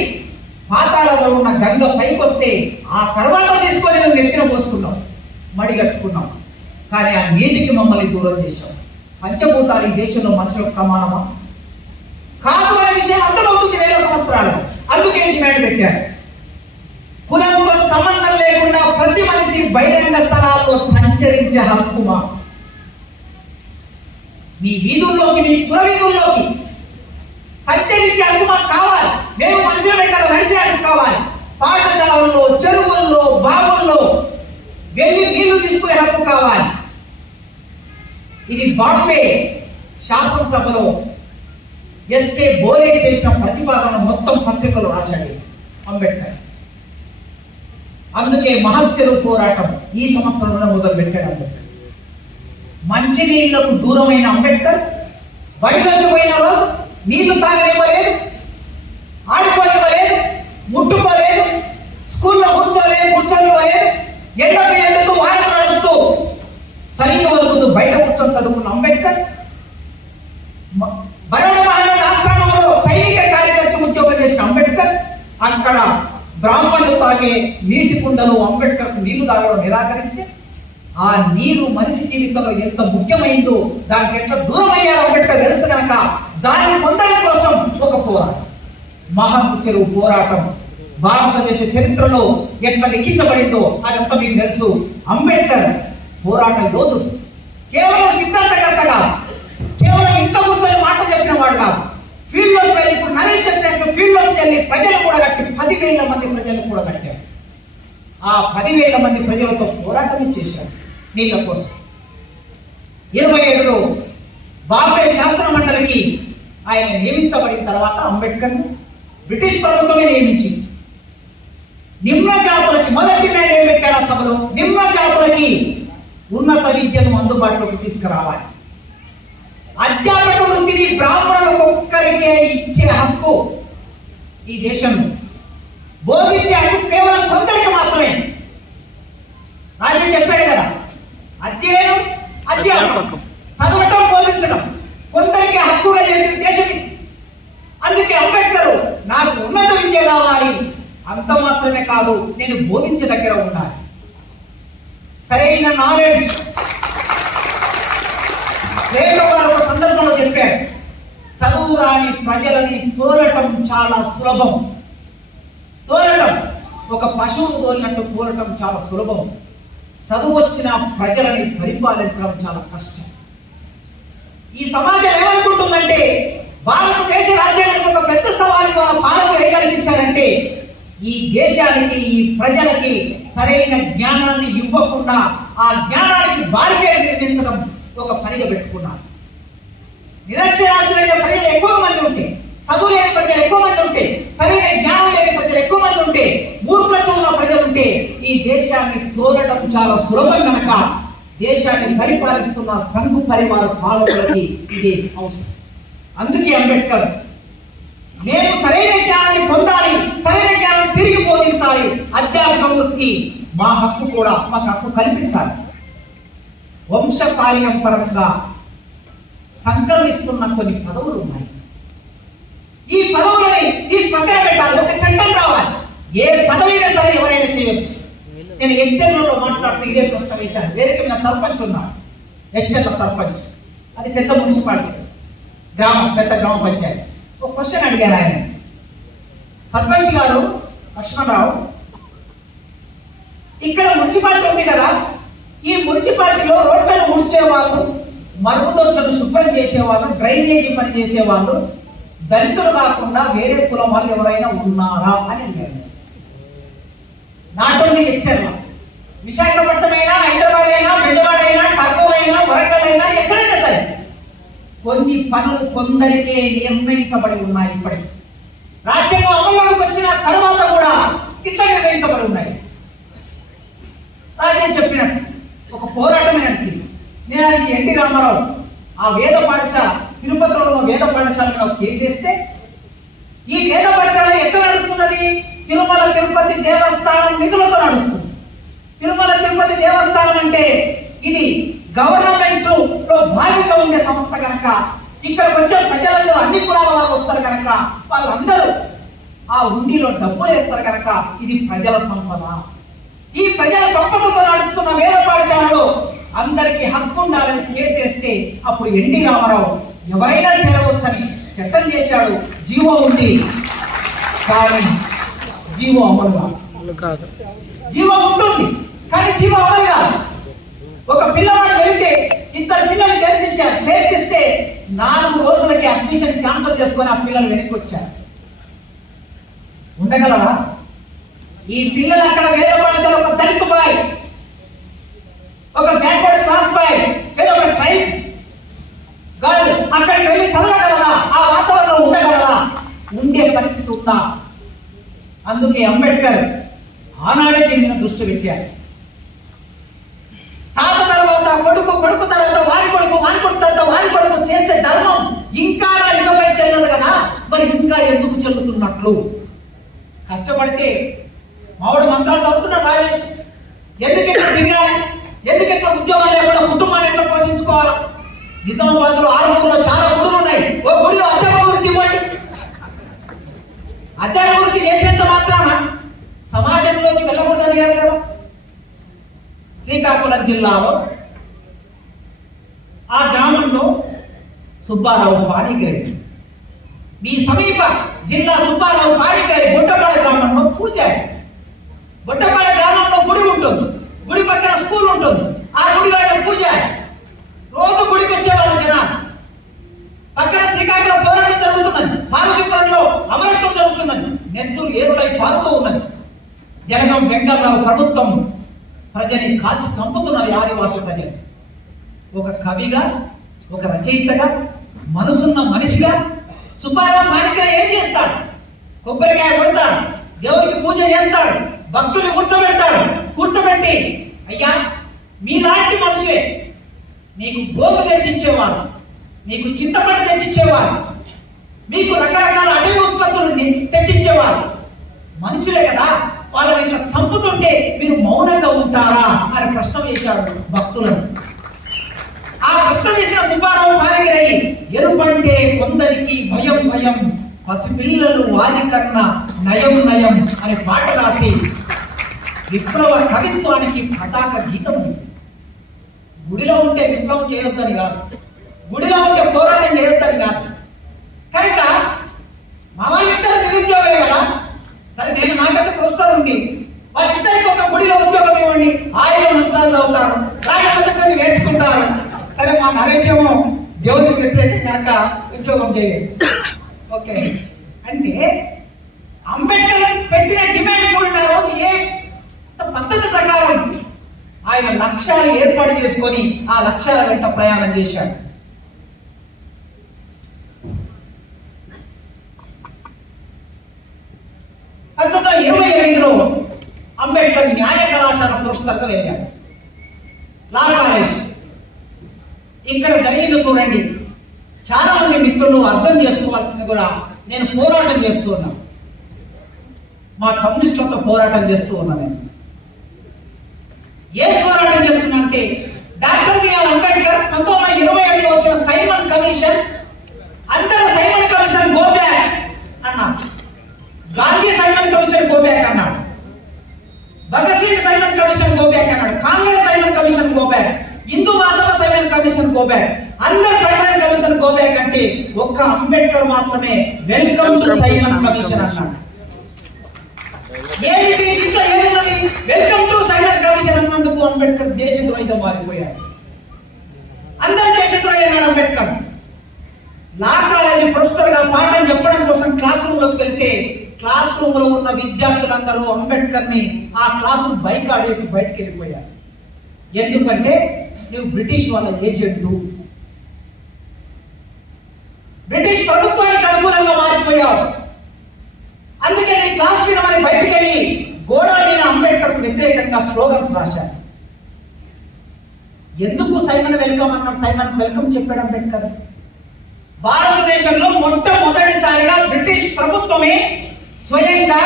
పాతాళంలో ఉన్న గంగ పైకి వస్తే ఆ తర్వాత తీసుకొని నువ్వు నెత్తిన పోసుకున్నావు, మడి కట్టుకున్నావు. కానీ ఆ నీటికి మమ్మల్ని దూరం చేశావు. పంచభూతాలు ఈ దేశంలో మనుషులకు సమానమా? కాదు అనే విషయం అర్థమవుతుంది 1000 సంవత్సరాలు. అందుకే డిమాండ్ పెట్టాడు. కులంతో సంబంధం లేకుండా ప్రతి మనిషి బహిరంగ స్థలాల్లో సంచరించే హక్కుమా? మీ వీధుల్లోకి, మీ పుర వీధుల్లోకి సంచరించే హక్కు మాకు కావాలి. మేము మనుషుల వెంట నడిచే హక్కు కావాలి. పాఠశాలల్లో, చెరువుల్లో, బావుల్లో వెళ్ళి నీళ్లు తీసుకునే హక్కు కావాలి. ఇది బాంబే శాసనసభలో ఎస్కే బోలే చేసిన ప్రతిపాదన మొత్తం పత్రికలు రాశాడు అంబేద్కర్. అందుకే మహత్ చెరువు పోరాటం ఈ సంవత్సరంలో మొదలు పెట్టాడు అంబేద్కర్. మంచినీళ్లకు దూరమైన అంబేద్కర్ బడిలోకి పోయిన రోజు నీళ్లు తాగనివ్వలేదు, ఆడుకోనివ్వలేదు, ముట్టుకోలేదు, స్కూల్లో కూర్చోనివ్వలేదు. ఎండకు వాహనం నడుస్తూ చలికి వలుకుతూ బయట కూర్చొని చదువుకున్న అంబేద్కర్ బరోడ మహారాజు ఆస్థానంలో సైనిక కార్యదర్శి ఉద్యోగం చేసిన అంబేద్కర్ అక్కడ బ్రాహ్మణులు తాగే నీటి కుండలో అంబేద్కర్కు నీళ్లు తాగడం నిరాకరిస్తే ఆ నీరు మనిషి జీవితంలో ఎంత ముఖ్యమైందో దానికి ఎట్లా దూరం అయ్యాడు అంబేద్కర్ తెలుసు కనుక దాన్ని పొందడం కోసం ఒక పోరాటం, మహత్ చెరువు పోరాటం భారతదేశ చరిత్రలో ఎట్లా లిఖించబడిందో అదంతా మీకు తెలుసు. అంబేద్కర్ పోరాట యోధుడు, కేవలం సిద్ధాంతకర్త కాదు, కేవలం ఇంట్లో కూర్చొని మాటలు చెప్పిన వాడు కాదు. ఫీల్డ్లోకి వెళ్ళి ఇప్పుడు నరేష్ చెప్పినట్లు ఫీల్డ్లోకి వెళ్ళి ప్రజలు కూడా కట్టి 10,000 మంది ప్రజలు కూడా కట్టాడు. ఆ 10,000 మంది ప్రజలతో పోరాటం చేశాడు నీళ్ళ కోసం. 27లో బాంబే శాసన మండలికి ఆయన నియమించబడిన తర్వాత అంబేద్కర్ బ్రిటిష్ ప్రభుత్వమే నియమించింది. నిమ్న జాతులకి మొదటి డిమాండ్ ఏం పెట్టాడు ఆ సభలో? నిమ్న జాతులకి ఉన్నత విద్యను అందుబాటులోకి తీసుకురావాలి. అధ్యాపక వృత్తిని బ్రాహ్మణులకు ఒక్కరికే ఇచ్చే హక్కు ఈ దేశంలో, బోధించే హక్కు కేవలం కొందరికి మాత్రమే. రాజే చెప్పాడు కదా, అధ్యయనం అధ్యాపకం, చదవటం బోధించడం కొందరికి హక్కుగా చేసిన దేశం ఇది. అందుకే అంబేద్కర్ నాకు ఉన్నత విద్య కావాలి, అంత మాత్రమే కాదు నేను బోధించే దగ్గర ఉండాలి. సరైన నాలెడ్జ్. రేపు గారు ఒక సందర్భంలో చెప్పాడు, చదువు రాని ప్రజలని తోలటం చాలా సులభం. తోలటం ఒక పశువును తోలినట్టు తోలటం చాలా సులభం, చదువు వచ్చిన ప్రజలని పరిపాలించడం చాలా కష్టం. ఈ సమాజం ఏమనుకుంటుందంటే భారతదేశ రాజ్యాంగానికి ఒక పెద్ద సవాలు వాళ్ళ పాలకులు ఏం కల్పించారంటే ఈ దేశానికి, ఈ ప్రజలకి సరైన జ్ఞానాన్ని ఇవ్వకుండా ఆ జ్ఞానానికి బారికేడ్ నిర్మించడం ఒక పనిగా పెట్టుకున్నారు. నిరక్షరాస్యులైన ప్రజలు ఎక్కువ మంది ఉంటే, చదువు లేని ప్రజలు ఎక్కువ మంది ఉంటే, సరైన జ్ఞానం లేని ప్రజలు ఎక్కువ మంది ఉంటే, మూర్ఖత్వం ఉన్న ప్రజలు ఉంటే ఈ దేశాన్ని తోలడం చాలా సులభం కనుక దేశాన్ని పరిపాలిస్తున్న సంఘ పరివార పాలకులకి ఇది అవసరం. అందుకే అంబేద్కర్ మేము సరైన జ్ఞానాన్ని పొందాలి, సరైన జ్ఞానం తిరిగి బోధించాలి, అధ్యాపక వృత్తి మా హక్కు కూడా, మాకు హక్కు కల్పించాలి. వంశపారంపరంగా సంక్రమిస్తున్న కొన్ని పదవులు ఉన్నాయి. ఈ పదవులని తీసి పక్కన పెట్టాలి, ఒక చట్టం రావాలి. ఏ పదవైనా సరే ఎవరైనా చేయవచ్చు. నేను హెచ్ఎల్లో మాట్లాడుతూ ఇదే ప్రశ్న వేశాను. వేదిక మీద సర్పంచ్ ఉన్నాడు, హెచ్ఎల్ సర్పంచ్, అది పెద్ద మున్సిపాలిటీ, పెద్ద గ్రామ పంచాయతీ. ఒక క్వశ్చన్ అడిగారు ఆయన, సర్పంచ్ గారు లక్ష్మణరావు, ఇక్కడ మున్సిపాలిటీ ఉంది కదా, ఈ మున్సిపాలిటీలో రోడ్లను ముడిచే వాళ్ళు మరుగుదొడ్లను శుభ్రం చేసేవాళ్ళు, డ్రైనేజీ పని చేసేవాళ్ళు దళితులు కాకుండా వేరే కులం వాళ్ళు ఎవరైనా ఉన్నారా అని అడిగారు. నాట్ ఓన్లీ హెచ్చర్ల, విశాఖపట్నం అయినా, హైదరాబాద్ అయినా, బెజవాడ అయినా, కర్నూలు అయినా, వరంగల్ అయినా, ఎక్కడైనా సరే కొన్ని పనులు కొందరికే నిర్ణయించబడి ఉన్నాయి. ఇప్పటికీ రాజ్యాంగం అమల్లోకి వచ్చిన తర్వాత కూడా ఇట్లా నిర్ణయించబడి ఉన్నాయి. రాజ్యం చెప్పినట్టు ఒక పోరాటమే నడిచింది. నేను ఎన్టీ రామారావు ఆ వేద పాఠశాల, తిరుపతిలో ఉన్న వేద పాఠశాలలో కేసేస్తే ఈ వేద పాఠశాల ఎట్లా నడుస్తున్నది? తిరుమల తిరుపతి దేవస్థానం నిధులతో నడుస్తుంది. తిరుమల తిరుపతి దేవస్థానం అంటే ఇది గవర్నమెంట్ లో భాగంగా ఉండే సంస్థ కనుక ఇక్కడికి వచ్చే ప్రజలలో అన్ని కులాల వాళ్ళు వస్తారు కనుక వాళ్ళందరూ ఆ హుండీలో డబ్బులు వేస్తారు కనుక ఇది ప్రజల సంపద. ఈ ప్రజల సంపదతో నడుస్తున్న వేద పాఠశాలలో అందరికీ హక్కు ఉండాలని కేసేస్తే అప్పుడు ఎన్టీ రామారావు ఎవరైనా చేరవచ్చని చట్టం చేశాడు. జీవో ఉంది, కానీ జీవో అమలు కాదు. జీవో ఉంటుంది కానీ జీవో అమలు కాదు. ఒక పిల్లవాడు వెళితే ఇద్దరు పిల్లలు చేర్పిస్తే 4 రోజులకి అడ్మిషన్ క్యాన్సిల్ చేసుకొని ఆ పిల్లలు వెనక్కి వచ్చారు. ఉండగలరా? ఈ పిల్లలు అక్కడ వేద పాఠశాల ఒక దళిత బాయ్, ఒక బ్యాక్వర్డ్ క్లాస్ బాయ్, లేదా ఒక ట్రైబ్ గర్ల్ అక్కడికి వెళ్ళి చదవగలరా? ఆ వాతావరణంలో ఉండగలరా? ఉండే పరిస్థితి ఉందా? అందుకే అంబేద్కర్ ఆనాడే దీని మీద దృష్టి పెట్టాడు. తాత తర్వాత కొడుకు, కొడుకు తర్వాత వారి కొడుకు, వారి కొడుకు తర్వాత వారి కొడుకు చేసే ధర్మం ఇంకా ఇకపై చెల్లదు కదా, మరి ఇంకా ఎందుకు చెల్లుతున్నట్లు? కష్టపడితే మామిడి మంత్రాలు చదువుతున్నాడు రాజేష్. ఎందుకెట్లా తిరగాలి? ఎందుకెట్లా ఉద్యోగం లేకుండా కుటుంబాన్ని ఎట్లా పోషించుకోవాలి? నిజామాబాద్ లో 6 చాలా గుడులు ఉన్నాయి. ఓ గుడిలో అధ్యాపకుడికి ఇవ్వండి. అధ్యాపకుడికి చేసినంత మాత్రాన సమాజంలోకి వెళ్ళకూడదని కాదు కదా. శ్రీకాకుళం జిల్లాలో ఆ గ్రామంలో సుబ్బారావు పాణిగ్రాహి, మీ సమీప జిల్లా సుబ్బారావు పాణిగ్రాహి బొట్టపాడ గ్రామంలో పూజారి. బొట్టపాడ గ్రామంలో గుడి ఉంటుంది, గుడి పక్కన స్కూల్ ఉంటుంది. ఆ గుడిలో ఆయన పూజారి. రోజు గుడికి వచ్చేవాళ్ళు జనాలు. పక్కన శ్రీకాకుళం పోరాటం జరుగుతున్నది, పాలకులంలో అమరత్వం జరుగుతున్నది, నెత్తులు ఏరులై పారుతూ ఉన్నది. జనగం వెంకటరావు ప్రభుత్వం ప్రజని కాల్చి చంపుతున్నది ఆదివాసి ప్రజలు. ఒక కవిగా, ఒక రచయితగా, మనసున్న మనిషిగా సుబ్బారావు పాణిగ్రాహి ఏం చేస్తాడు? కొబ్బరికాయ కొడతాడు, దేవునికి పూజ చేస్తాడు, భక్తులు కూర్చోబెట్టి అయ్యా మీలాంటి మనుషులే, మీకు గోపు తెచ్చిచ్చేవారు, మీకు చింతపండు తెచ్చిచ్చేవారు, మీకు రకరకాల అటవీ ఉత్పత్తులు తెచ్చిచ్చేవారు మనుషులే కదా, వాళ్ళని ఇట్లా చంపుతుంటే మీరు మౌనంగా ఉంటారా అని ప్రశ్న వేశాడు భక్తులను. ఆ ప్రశ్న వేసిన సుబ్బారావు పాణిగ్రాహి ఎరుపంటే కొందరికి భయం, పసిపిల్లలు వారి కన్నా నయం అనే పాట రాసి విప్లవ కవిత్వానికి పతాక గీతం. గుడిలో ఉంటే విప్లవం చేయొద్దని కాదు, గుడిలో ఉంటే పోరాటం చేయొద్దని కాదు. కనుక మా వాళ్ళిద్దరు నిరుద్యోగమే కదా, సరే నేను నాకంటే ప్రొఫెసర్ ఉంది, వాళ్ళిద్దరికి ఒక గుడిలో ఉద్యోగం ఇవ్వండి, ఆయన మంత్రాలు చదువుతారు, రాజపథకం నేర్చుకుంటారు. సరే మా నరేశేమో దేవునికి వ్యతిరేకం కనుక ఉద్యోగం చేయలేదు. ఓకే అంటే అంబేద్కర్ పెట్టిన డిమాండ్ చూడండి. ఆ రోజు ఏ పద్ధతి ప్రకారం ఆయన లక్ష్యాలు ఏర్పాటు చేసుకొని ఆ లక్ష్యాల వెంట ప్రయాణం చేశాడు. అంబేద్కర్ న్యాయ కళాశాల ప్రొఫెసర్గా వెళ్ళాడు. లా కాలేజ్ ఇక్కడ జరిగింది చూడండి. చాలా మంది మిత్రులు అర్థం చేసుకోవాల్సింది కూడా, నేను పోరాటం చేస్తూ ఉన్నాను, మా కమ్యూనిస్టులతో పోరాటం చేస్తూ ఉన్నాను. నేను ఏం పోరాటం చేస్తున్నా అంటే డాక్టర్ బిఆర్ అంబేద్కర్ 1927లో వచ్చిన సైమన్ కమిషన్, అందరూ సైమన్ కమిషన్ గో బ్యాక్ అన్నారు. Gandhi Simon commission go back అన్నాడు, Bhagat Singh Simon commission go back అన్నాడు, Congress Simon commission go back, Hindu Mahasabha Simon commission go back, అందరు సైమన్ కమిషన్ గో బ్యాక్ అంటే ఒక్క అంబేద్కర్ మాత్రమే వెల్కమ్ టు సైమన్ కమిషన్ అన్నాడు. ఏమిటి దీంట్లో ఏమున్నది? వెల్కమ్ టు సైమన్ కమిషన్ అన్నందుకు అంబేద్కర్ దేశద్రోహిగా మారిపోయాడు. అందరి దేశంలో అన్నాడు అంబేద్కర్. లా కాలేజీ ప్రొఫెసర్గా పాఠం చెప్పడం కోసం క్లాస్ రూమ్లోకి వెళ్తే క్లాస్ రూమ్లో ఉన్న విద్యార్థులందరూ అంబేద్కర్ని ఆ క్లాసు బైకాడేసి బయటకు వెళ్ళిపోయారు. ఎందుకంటే నువ్వు బ్రిటిష్ వాళ్ళ ఏజెంటు, బ్రిటిష్ ప్రభుత్వానికి అనుకూలంగా మారిపోయావు, అందుకే నీ క్లాస్ మీద మరి బయటకు వెళ్ళి గోడల మీద అంబేద్కర్కు వ్యతిరేకంగా స్లోగన్స్ రాశారు. ఎందుకు సైమన్ వెల్కమ్ అన్నాడు? సైమన్ వెల్కమ్ చెప్పాడు అంబేద్కర్. భారతదేశంలో మొట్టమొదటిసారిగా బ్రిటిష్ ప్రభుత్వమే స్వయంగా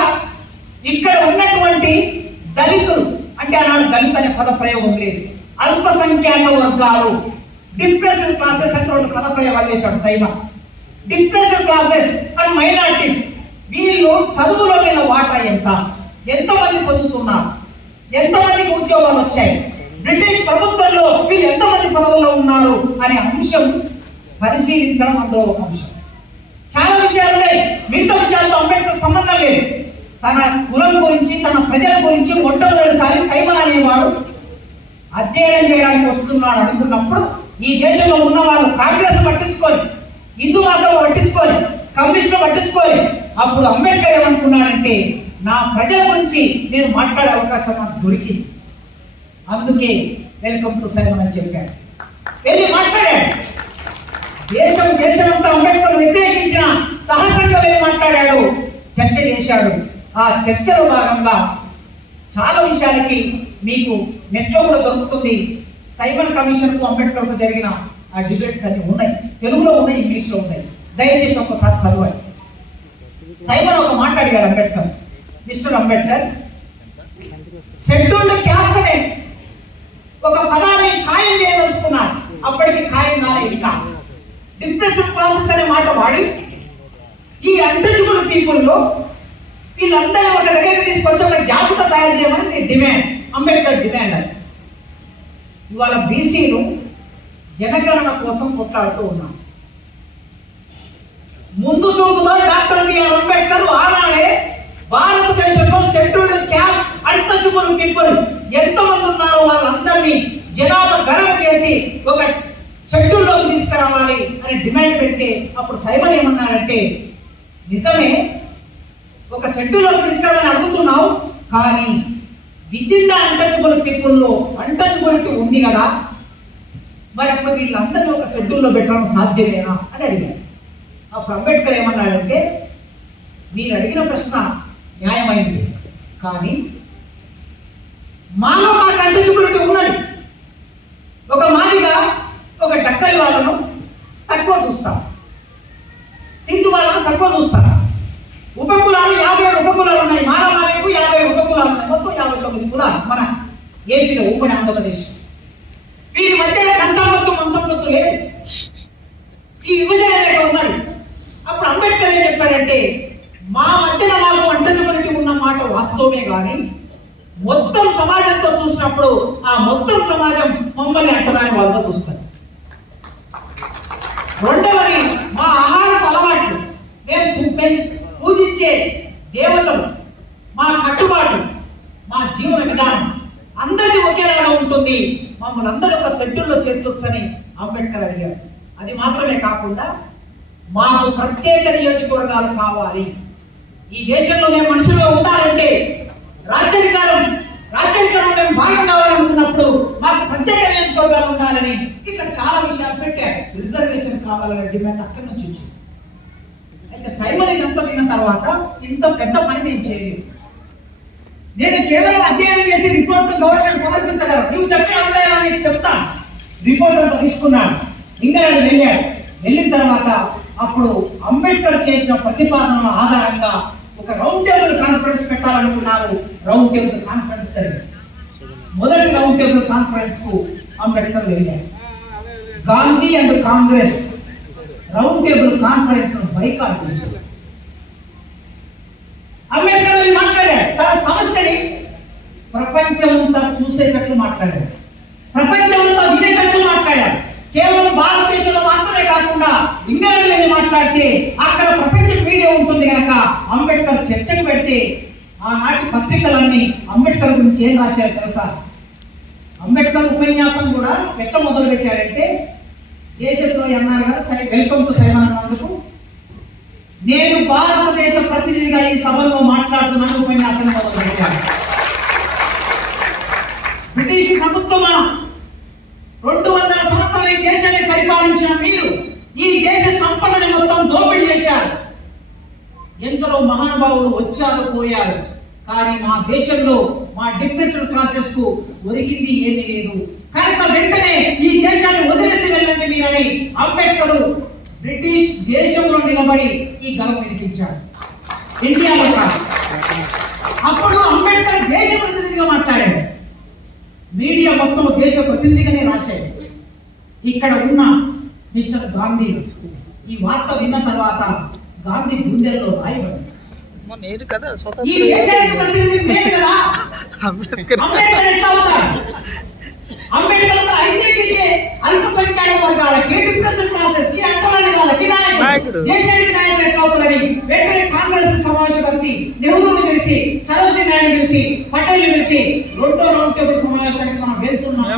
ఇక్కడ ఉన్నటువంటి దళితులు, అంటే ఆనాడు దళిత అనే పద ప్రయోగం లేదు, అల్పసంఖ్యాక వర్గాలు, డిప్రెస్డ్ క్లాసెస్ అంటే రెండు పద ప్రయోగాలు చేశాడు Simon. Depressed classes and minorities, వీళ్ళు చదువులో మీద వాటా ఎంతమంది చదువుతున్నారు, ఎంతమందికి ఉద్యోగాలు వచ్చాయి, బ్రిటిష్ ప్రభుత్వంలో వీళ్ళు ఎంతమంది పదవుల్లో ఉన్నారు అనే అంశం పరిశీలించడం అందులో ఒక అంశం. చాలా విషయాలు ఉన్నాయి, మిగతా విషయాలతో అంబేద్కర్ సంబంధం లేదు. తన కులం గురించి, తన ప్రజల గురించి మొట్టమొదటిసారి సైమన్ అనేవాడు అధ్యయనం చేయడానికి వస్తున్నాడు అనుకున్నప్పుడు ఈ దేశంలో ఉన్న వాళ్ళు కాంగ్రెస్ పట్టించుకొని, హిందూ మహాసభ పట్టించుకొని, కమ్యూనిస్టులు పట్టించుకొని, అప్పుడు అంబేద్కర్ ఏమనుకున్నాడంటే నా ప్రజల గురించి నేను మాట్లాడే అవకాశం నాకు దొరికింది, అందుకే వెల్కమ్ టు సైమన్ అని చెప్పాడు. వెళ్ళి మాట్లాడాడు. దేశమంతా అంబేద్కర్ వ్యతిరేకించిన సాహసంగా వెళ్ళి మాట్లాడాడు, చర్చ చేశాడు. ఆ చర్చలో భాగంగా చాలా విషయాలకి మీకు నెట్లో కూడా దొరుకుతుంది. సైమన్ కమిషన్కు అంబేద్కర్కు జరిగిన ఆ డిబేట్స్ అన్ని ఉన్నాయి, తెలుగులో ఉన్నాయి, ఇంగ్లీష్లో ఉన్నాయి, దయచేసి ఒకసారి చదవండి. సైమన్ ఒక మాట్లాడాడు Ambedkar, mister Ambedkar, scheduled caste అనే ఒక పదాన్ని ఖాయం చేయదలుచుకున్నారు, అప్పటికి ఖాయం కాలేదు. ఇంకా డిప్రెషన్ క్లాసెస్ అనే మాట వాడి ఈ అన్టచబుల్ పీపుల్లో వీళ్ళందరూ ఒక దగ్గరికి తీసుకొచ్చి ఒక జాబితా తయారు చేయమని నేను డిమాండ్, అంబేద్కర్ డిమాండ్ అని. ఇవాళ బీసీలు జనగణన కోసం కొట్లాడుతూ ఉన్నాం. ముందు చూపుతో డాక్టర్ బిఆర్ అంబేద్కర్ ఆనాడే భారతదేశంలో షెడ్యూల్డ్ క్యాస్ట్ అన్టచబుల్ పీపుల్ ఎంతమంది ఉన్నారో వాళ్ళందరినీ జనాభా గణన చేసి ఒక షెడ్యూల్లోకి తీసుకురావాలి అని డిమాండ్ పెడితే అప్పుడు సైమన్ ఏమన్నాడంటే నిజమే, ఒక షెడ్యూల్లోకి తీసుకురావాలని అడుగుతున్నావు, కానీ విత్ ఇన్ ద అన్టచబుల్ పీపుల్లో అన్టచబిలిటీ ఉంది కదా, మరి అప్పుడు వీళ్ళందరినీ ఒక షెడ్యూల్లో పెట్టడం సాధ్యమేనా అని అడిగాడు. అప్పుడు అంబేద్కర్ ఏమన్నాడంటే మీరు అడిగిన ప్రశ్న న్యాయమైంది, కానీ మాలో మాకు అన్టచబిలిటీ ఉన్నది. ఒక మాదిగా ఒక డక్కలి వాళ్ళను తక్కువ చూస్తాం, సింధు వాళ్ళను తక్కువ చూస్తాం. ఉపకులాలు 57 ఉపకులాలు ఉన్నాయి, మానవాళికు 57 ఉపకులాలు ఉన్నాయి, మొత్తం 59 కులాలు మన ఏపీలో, ఉమ్మడి ఆంధ్రప్రదేశ్. వీరి మధ్యలో కంచంపొత్తు మంచంపొత్తు లేదు, ఈ విభజన రేఖ ఉన్నది. అప్పుడు అంబేద్కర్ ఏం చెప్పారంటే మా మధ్యన మాకు అన్టచబిలిటీ ఉన్న మాట వాస్తవమే, కానీ మొత్తం సమాజంతో చూసినప్పుడు ఆ మొత్తం సమాజం మమ్మల్ని అంటరాని వాళ్ళతో చూస్తారు. రెండవది మా ఆహారపు అలవాట్లు, మేము పూజించే దేవతలు, మా కట్టుబాటు, మా జీవన విధానం అందరికీ ఒకేలాగా ఉంటుంది, మమ్మల్ని అందరూ ఒక షెడ్యూల్లో చేర్చొచ్చని అంబేద్కర్ అడిగారు. అది మాత్రమే కాకుండా మాకు ప్రత్యేక నియోజకవర్గాలు కావాలి, ఈ దేశంలో మేము మనుషులుగా ఉండాలంటే రాజ్యాధికారం మేము భాగం కావాలనుకున్నప్పుడు మాకు ప్రత్యేక నియోజకవర్గాలు ఉండాలని ఇట్లా చాలా విషయాలు పెట్టాడు. రిజర్వేషన్ కావాలనే డిమాండ్ అక్కడి నుంచి వచ్చింది. అయితే సైమన్ ఇదంతా విన్న తర్వాత ఇంత పెద్ద పని నేను చేయలేదు, నేను కేవలం అధ్యయనం చేసి రిపోర్ట్ గవర్నమెంట్ సమర్పించగలను, నువ్వు చెప్పిన అంశాలను నీకు చెప్తాను. రిపోర్ట్ అంతా తీసుకున్నాడు, ఇంగ్లాండ్ వెళ్ళాడు. వెళ్ళిన తర్వాత అప్పుడు అంబేద్కర్ చేసిన ప్రతిపాదనల ఆధారంగా ఒక రౌండ్ టేబుల్ కాన్ఫరెన్స్ పెట్టాలనుకున్నారు. రౌండ్ టేబుల్ కాన్ఫరెన్స్ జరిగింది. మొదటి రౌండ్ టేబుల్ కాన్ఫరెన్స్ కు అంబేద్కర్ వెళ్ళారు. Gandhi and Congress round table conference boycott చేశారు. అంబేద్కర్ మాట్లాడాడు, తన సమస్యని ప్రపంచమంతా చూసేటట్లు మాట్లాడాడు, ప్రపంచమంతా వినేటట్లు మాట్లాడాడు. కేవలం భారతదేశంలో మాత్రమే కాకుండా ఇంగ్లాండ్ వెళ్ళి మాట్లాడితే అక్కడ ప్రపంచ మీడియా ఉంటుంది కనుక అంబేద్కర్ చర్చకు పెడితే ఆనాటి పత్రికలన్నీ అంబేద్కర్ గురించి ఏం రాశారు తెలుసా? అంబేద్కర్ ఉపన్యాసం కూడా ఎట్లా మొదలు పెట్టాడంటే దేశద్రోహి అన్నారు కదా, సరే వెల్కమ్ టు సైమన్ అన్నందుకు. నేను భారతదేశ ప్రతినిధిగా ఈ సభలో మాట్లాడుతున్నాను. ఉపన్యాసం మొదలుపెట్టాను. బ్రిటిష్ ప్రభుత్వమా 200 సంవత్సరాలు ఈ దేశాన్ని పరిపాలించిన మీరు ఈ దేశ సంపదని మొత్తం దోపిడీ చేశారు. ఎందరో మహానుభావులు వచ్చారు పోయారు, కానీ మా దేశంలో మా డిప్రెషన్ క్లాసెస్ కు ఒరిగింది ఏమీ లేదు. కనుక వెంటనే ఈ దేశాన్ని వదిలేసి వెళ్ళండి మీరని అంబేద్కర్ బ్రిటిష్ దేశంలో నిలబడి ఈ గలం వినిపించాడు, ఇండియాలో కాదు. అప్పుడు అంబేద్కర్ దేశ ప్రతినిధిగా మాట్లాడాడు. మీడియా మొత్తం దేశ ప్రతినిధిగానే రాశాడు. ఇక్కడ ఉన్న మిస్టర్ గాంధీ ఈ వార్త విన్న తర్వాత గాంధీ గుండెల్లో రాయబడింది. నేను కదా ఈ దేశానికి ప్రతినిధి నేను కదా. అంబేద్కర్ ఎట్లా అవుతాడు? అంబేద్కర్ ఐదేటికి అల్పసంఖ్యాక వర్గాలకి, డిప్రెషన్ క్లాసెస్ కి, అంటరాని వాళ్ళకి నాయకుడు, దేశానికి నాయకుడు ఎట్లా అవుతాడని వెంటనే కాంగ్రెస్ సమావేశం కలిసి నెహ్రూని పిలిచి, సరోజినీ నాయుడు పిలిచి, పటేల్ పిలిచి 2వ రౌండ్ టేబుల్ సమావేశానికి మనం వెళ్తున్నాం.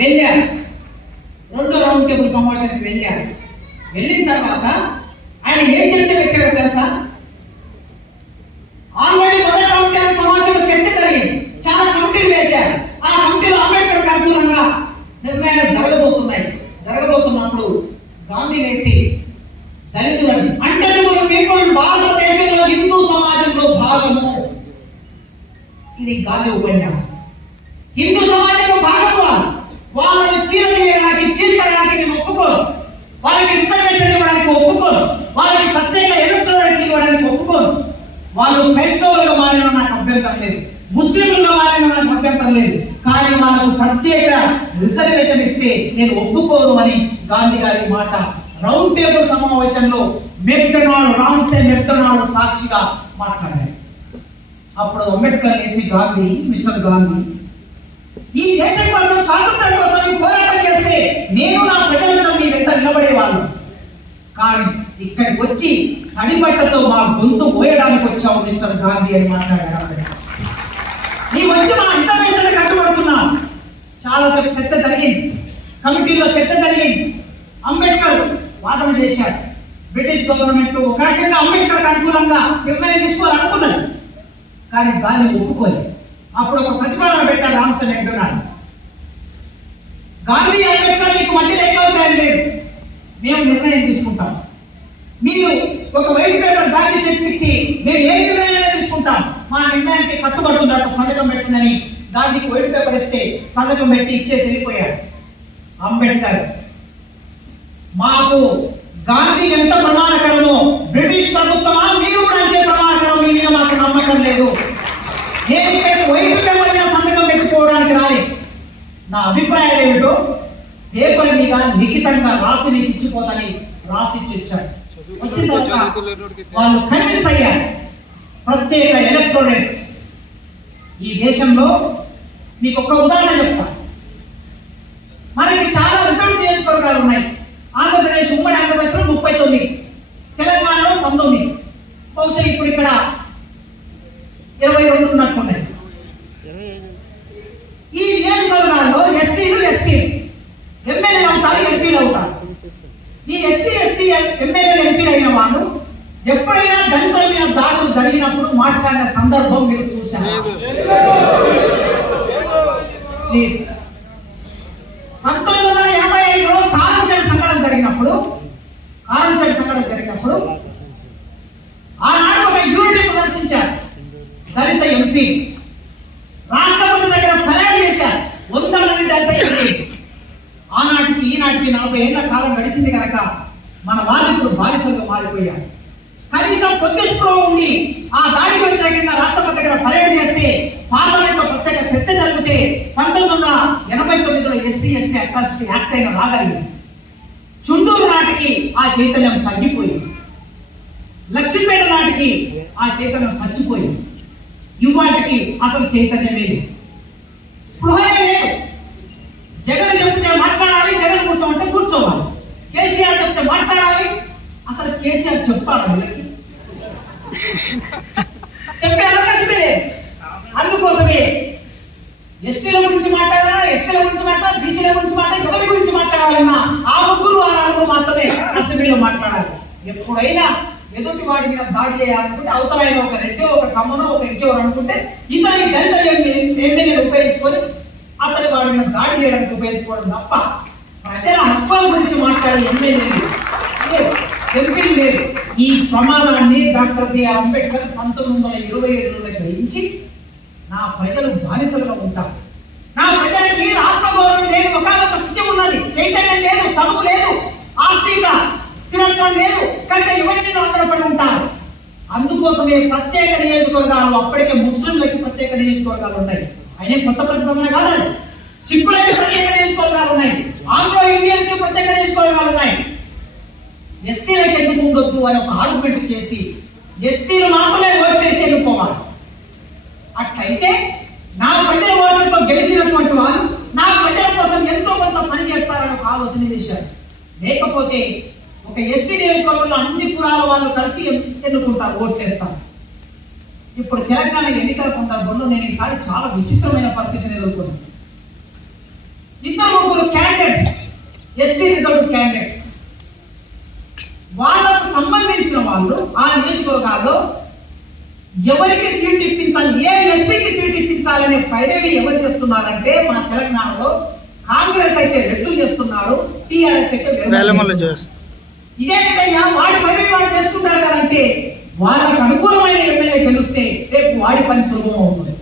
వెళ్ళారు. 2వ రౌండ్ టేబుల్ సమావేశానికి వెళ్ళారు. వెళ్ళిన తర్వాత ఆయన ఏం చర్చ పెట్టాడో తెలుసా? ఆల్రెడీ మొదటి రౌండ్ టేబుల్ సమావేశంలో చర్చ జరిగింది. చాలా కమిటీలు వేశారు. ఆ కమిటీలో అంబేద్కర్ అనుకూలంగా నిర్ణయాలు జరగబోతున్నప్పుడు గాంధీ లేసి దళితులని అంటే పీపుల్ భారతదేశంలో హిందూ సమాజంలో భాగము. ఇది గాంధీ ఉపన్యాసం. హిందూ సమాజంలో భాగము వాళ్ళని చీల్చడానికి నేను ఒప్పుకోను. వాళ్ళకి రిజర్వేషన్ ఇవ్వడానికి ఒప్పుకోను. వాళ్ళకి ప్రత్యేక ఎలక్టోరేట్ ఇవ్వడానికి ఒప్పుకోను. వాళ్ళు క్రైస్తవులుగా మారిన నాకు అభ్యంతరం లేదు, ముస్లింలుగా మారిన నాకు అభ్యంతరం లేదు, కానీ వాళ్ళకు ప్రత్యేక రిజర్వేషన్ ఇస్తే నేను ఒప్పుకోను అని గాంధీ గారి మాట రౌండ్ టేబుల్ సమావేశంలో రామ్సే మెక్డొనాల్డ్ సాక్షిగా మాట్లాడారు. అప్పుడు అంబేద్కర్ వేసి గాంధీ, మిస్టర్ గాంధీ, ఈ దేశం కోసం, స్వాతంత్రం కోసం పోరాటం చేస్తే నేను నా ప్రజలందరూ మీ వెంట నిలబడేవాళ్ళు, కానీ ఇక్కడికి వచ్చి తడిబట్టతో మా గొంతు మోయడానికి వచ్చావు మిస్టర్ గాంధీ అని మాట్లాడారు. నీ వచ్చి మా రిజర్వేషన్ కట్టుబడుతున్నాం. చాలాసేపు చర్చ జరిగింది, కమిటీలో చర్చ జరిగింది. అంబేద్కర్ వాదన చేశాడు. బ్రిటిష్ గవర్నమెంట్ ఒక రకంగా అంబేద్కర్ అనుకూలంగా నిర్ణయం తీసుకోవాలనుకున్నది, కానీ గాంధీ ఒప్పుకోలేదు. అప్పుడు ఒక ప్రతిపాదన పెట్టారు రామ్సే మెక్డొనాల్డ్. గాంధీ అంబేద్కర్ మీకు మధ్యలో ఏమవుతాయం లేదు, మేము నిర్ణయం తీసుకుంటాం. మీరు ఒక వైట్ పేపర్ గాంధీ చేతికిచ్చి మేము ఏ నిర్ణయం తీసుకుంటాం, మా నిర్ణయానికి కట్టుబడుతున్నట్టు సంతకం పెట్టిందని గాంధీకి వైట్ పేపర్ ఇస్తే సంతకం పెట్టి ఇచ్చేసి వెళ్ళిపోయాడు. అంబేద్కర్ మాకు గాంధీ ఎంత ప్రమాణకరమో బ్రిటిష్ ప్రభుత్వమా మీరు కూడా అంతే ప్రమాణకరం, మీ మీద మాకు నమ్మకం లేదు. నేను ఇక్కడ వైట్ పేపర్ మీద సంతకం పెట్టుకోవడానికి రాలేదు. నా అభిప్రాయం ఏమిటో పేపర్ మీద లిఖితంగా రాసి మీకు ఇచ్చిపోతాని రాసి ఇచ్చాడు. వచ్చిన తర్వాత వాళ్ళు కన్విన్స్ అయ్యారు. ప్రత్యేక ఎలక్టోరేట్స్ ఈ దేశంలో మీకు ఒక ఉదాహరణ చెప్తాను. మనకి చాలా రిజర్వ్ నియోజకవర్గాలు ఉన్నాయి. ఆంధ్రప్రదేశ్, ఉమ్మడి ఆంధ్రప్రదేశ్లో 39, తెలంగాణలో 19, బహుశా ఇప్పుడు ఇక్కడ 22 ఉన్నట్టున్నాయి. ఈ నియోజకవర్గాల్లో ఎస్సీలు, ఎస్టీలు ఎమ్మెల్యేలు అవుతారు, ఎంపీలు అవుతారు. ఈ ఎస్సీ, ఎస్టీ ఎమ్మెల్యేలు, ఎంపీలు అయిన వాళ్ళు ఎప్పుడైనా దళితుల మీద దాడులు జరిగినప్పుడు మాట్లాడిన సందర్భం మీరు చూశారు? 1985లో కారంచేడు సంఘటన జరిగినప్పుడు ఆనాడు ఒక యూనిటీ ప్రదర్శించారు దళిత ఎంపీ. రాష్ట్రపతి దగ్గర పరేడ్ చేశారు 100 మంది దళిత ఎంపీ. ఆనాటికి ఈనాటికి 40 ఏళ్ల కాలం గడిచింది కనుక మన వాళ్ళు ఇప్పుడు బానిసలుగా మారిపోయారు. కనీసం కొద్ది స్ప్రో ఉంది. ఆ దాడికి వ్యతిరేకంగా రాష్ట్రపతి దగ్గర పరేడ్ చేస్తే, పార్లమెంట్ లో ప్రత్యేక చర్చ జరిగితే 1989లో ఎస్సీ ఎస్టీ అట్రాసిటీ యాక్ట్ అయిన రాగలిగింది. చుండూరు నాటికి ఆ చైతన్యం తగ్గిపోయింది. లక్ష్మీపేట నాటికి ఆ చైతన్యం చచ్చిపోయింది. ఇవాటికి అసలు చైతన్యమే లేదు, స్పృహే లేదు. జగన్ చెప్తే మాట్లాడాలి, జగన్ కూర్చోమంటే కూర్చోవాలి. కేసీఆర్ చెప్తే మాట్లాడాలి. అసలు కేసీఆర్ చెప్తాడా వీళ్ళకి? చెప్పే అవకాశమే లేదు. అందుకోసమే ఎస్సీల గురించి దాడి చేయాలనుకుంటే అవతల ఆయన ఒక రెడ్డి ఒక కమ్మనో ఒక ఇంకెవరు అనుకుంటే ఇతని దళిత ఎమ్మెల్యేని ఉపయోగించుకొని అతని వాడి మీద దాడి చేయడానికి ఉపయోగించుకోవడం తప్ప ప్రజల హక్కుల గురించి మాట్లాడే ఎమ్మెల్యే లేదు, ఎంపీలు లేదు. ఈ ప్రమాణాన్ని డాక్టర్ బిఆర్ అంబేద్కర్ 1927లో గ్రహించి నా ప్రజలు బానిసలుగా ఉంటారు, నా ప్రజలకి ఆత్మగౌరవం లేదు, ఒకనొక స్థితి ఉన్నది, చైతన్యం లేదు, చదువు లేదు, ఆర్థిక స్థిరత్వం లేదు, కనుక ఎవరి ఆధారపడి ఉంటారు. అందుకోసమే ప్రత్యేక నియోజకవర్గాలు, అప్పటికే ముస్లింలకి ప్రత్యేక నియోజకవర్గాలు ఉన్నాయి. అయినా కొత్త ప్రతిపాదన కాదు, సిక్కులకి ప్రత్యేక నియోజకవర్గాలు ఉన్నాయి, ఆంగ్లో ఇండియన్కి ప్రత్యేక నియోజకవర్గాలు ఉన్నాయి. ఎస్సీలకు ఎందుకు ఉండొద్దు అని ఒక ఆర్గ్యుమెంట్ చేసి ఎస్సీలు మాత్రమే ఓటు చేసి ఎన్నుకోవాలి. అట్లయితే నా ప్రజల ఓట్లతో గెలిచినటువంటి వారు నా ప్రజల కోసం ఎంతో కొంత పని చేస్తారని ఒక ఆలోచన చేశారు. లేకపోతే ఒక ఎస్సీ నియోజకవర్గంలో అన్ని కులాల వాళ్ళు కలిసి ఎన్నుకుంటారు, ఓట్లేస్తారు. ఇప్పుడు తెలంగాణ ఎన్నికల సందర్భంలో నేను ఈసారి చాలా విచిత్రమైన పరిస్థితిని ఎదుర్కొన్నాను. 2-3 క్యాండిడేట్స్, ఎస్సీ రిజర్వ్డ్ క్యాండిడేట్స్, వాళ్ళకు సంబంధించిన వాళ్ళు ఆ నియోజకవర్గాల్లో ఎవరికి సీట్ ఇప్పించాలి, ఏ ఎస్సీకి సీట్ ఇప్పించాలనే ఫైనల్ ఎవరు చేస్తున్నారంటే మా తెలంగాణలో కాంగ్రెస్ అయితే రెడ్లు చేస్తున్నారు, టీఆర్ఎస్ అయితే ఇదేంటయ్యా వాడి పని వాడు చేసుకుంటాడు కదంటే వాళ్ళకు అనుకూలమైన ఎమ్మెల్యే గెలిస్తే రేపు వాడి పని సులభం అవుతుంది.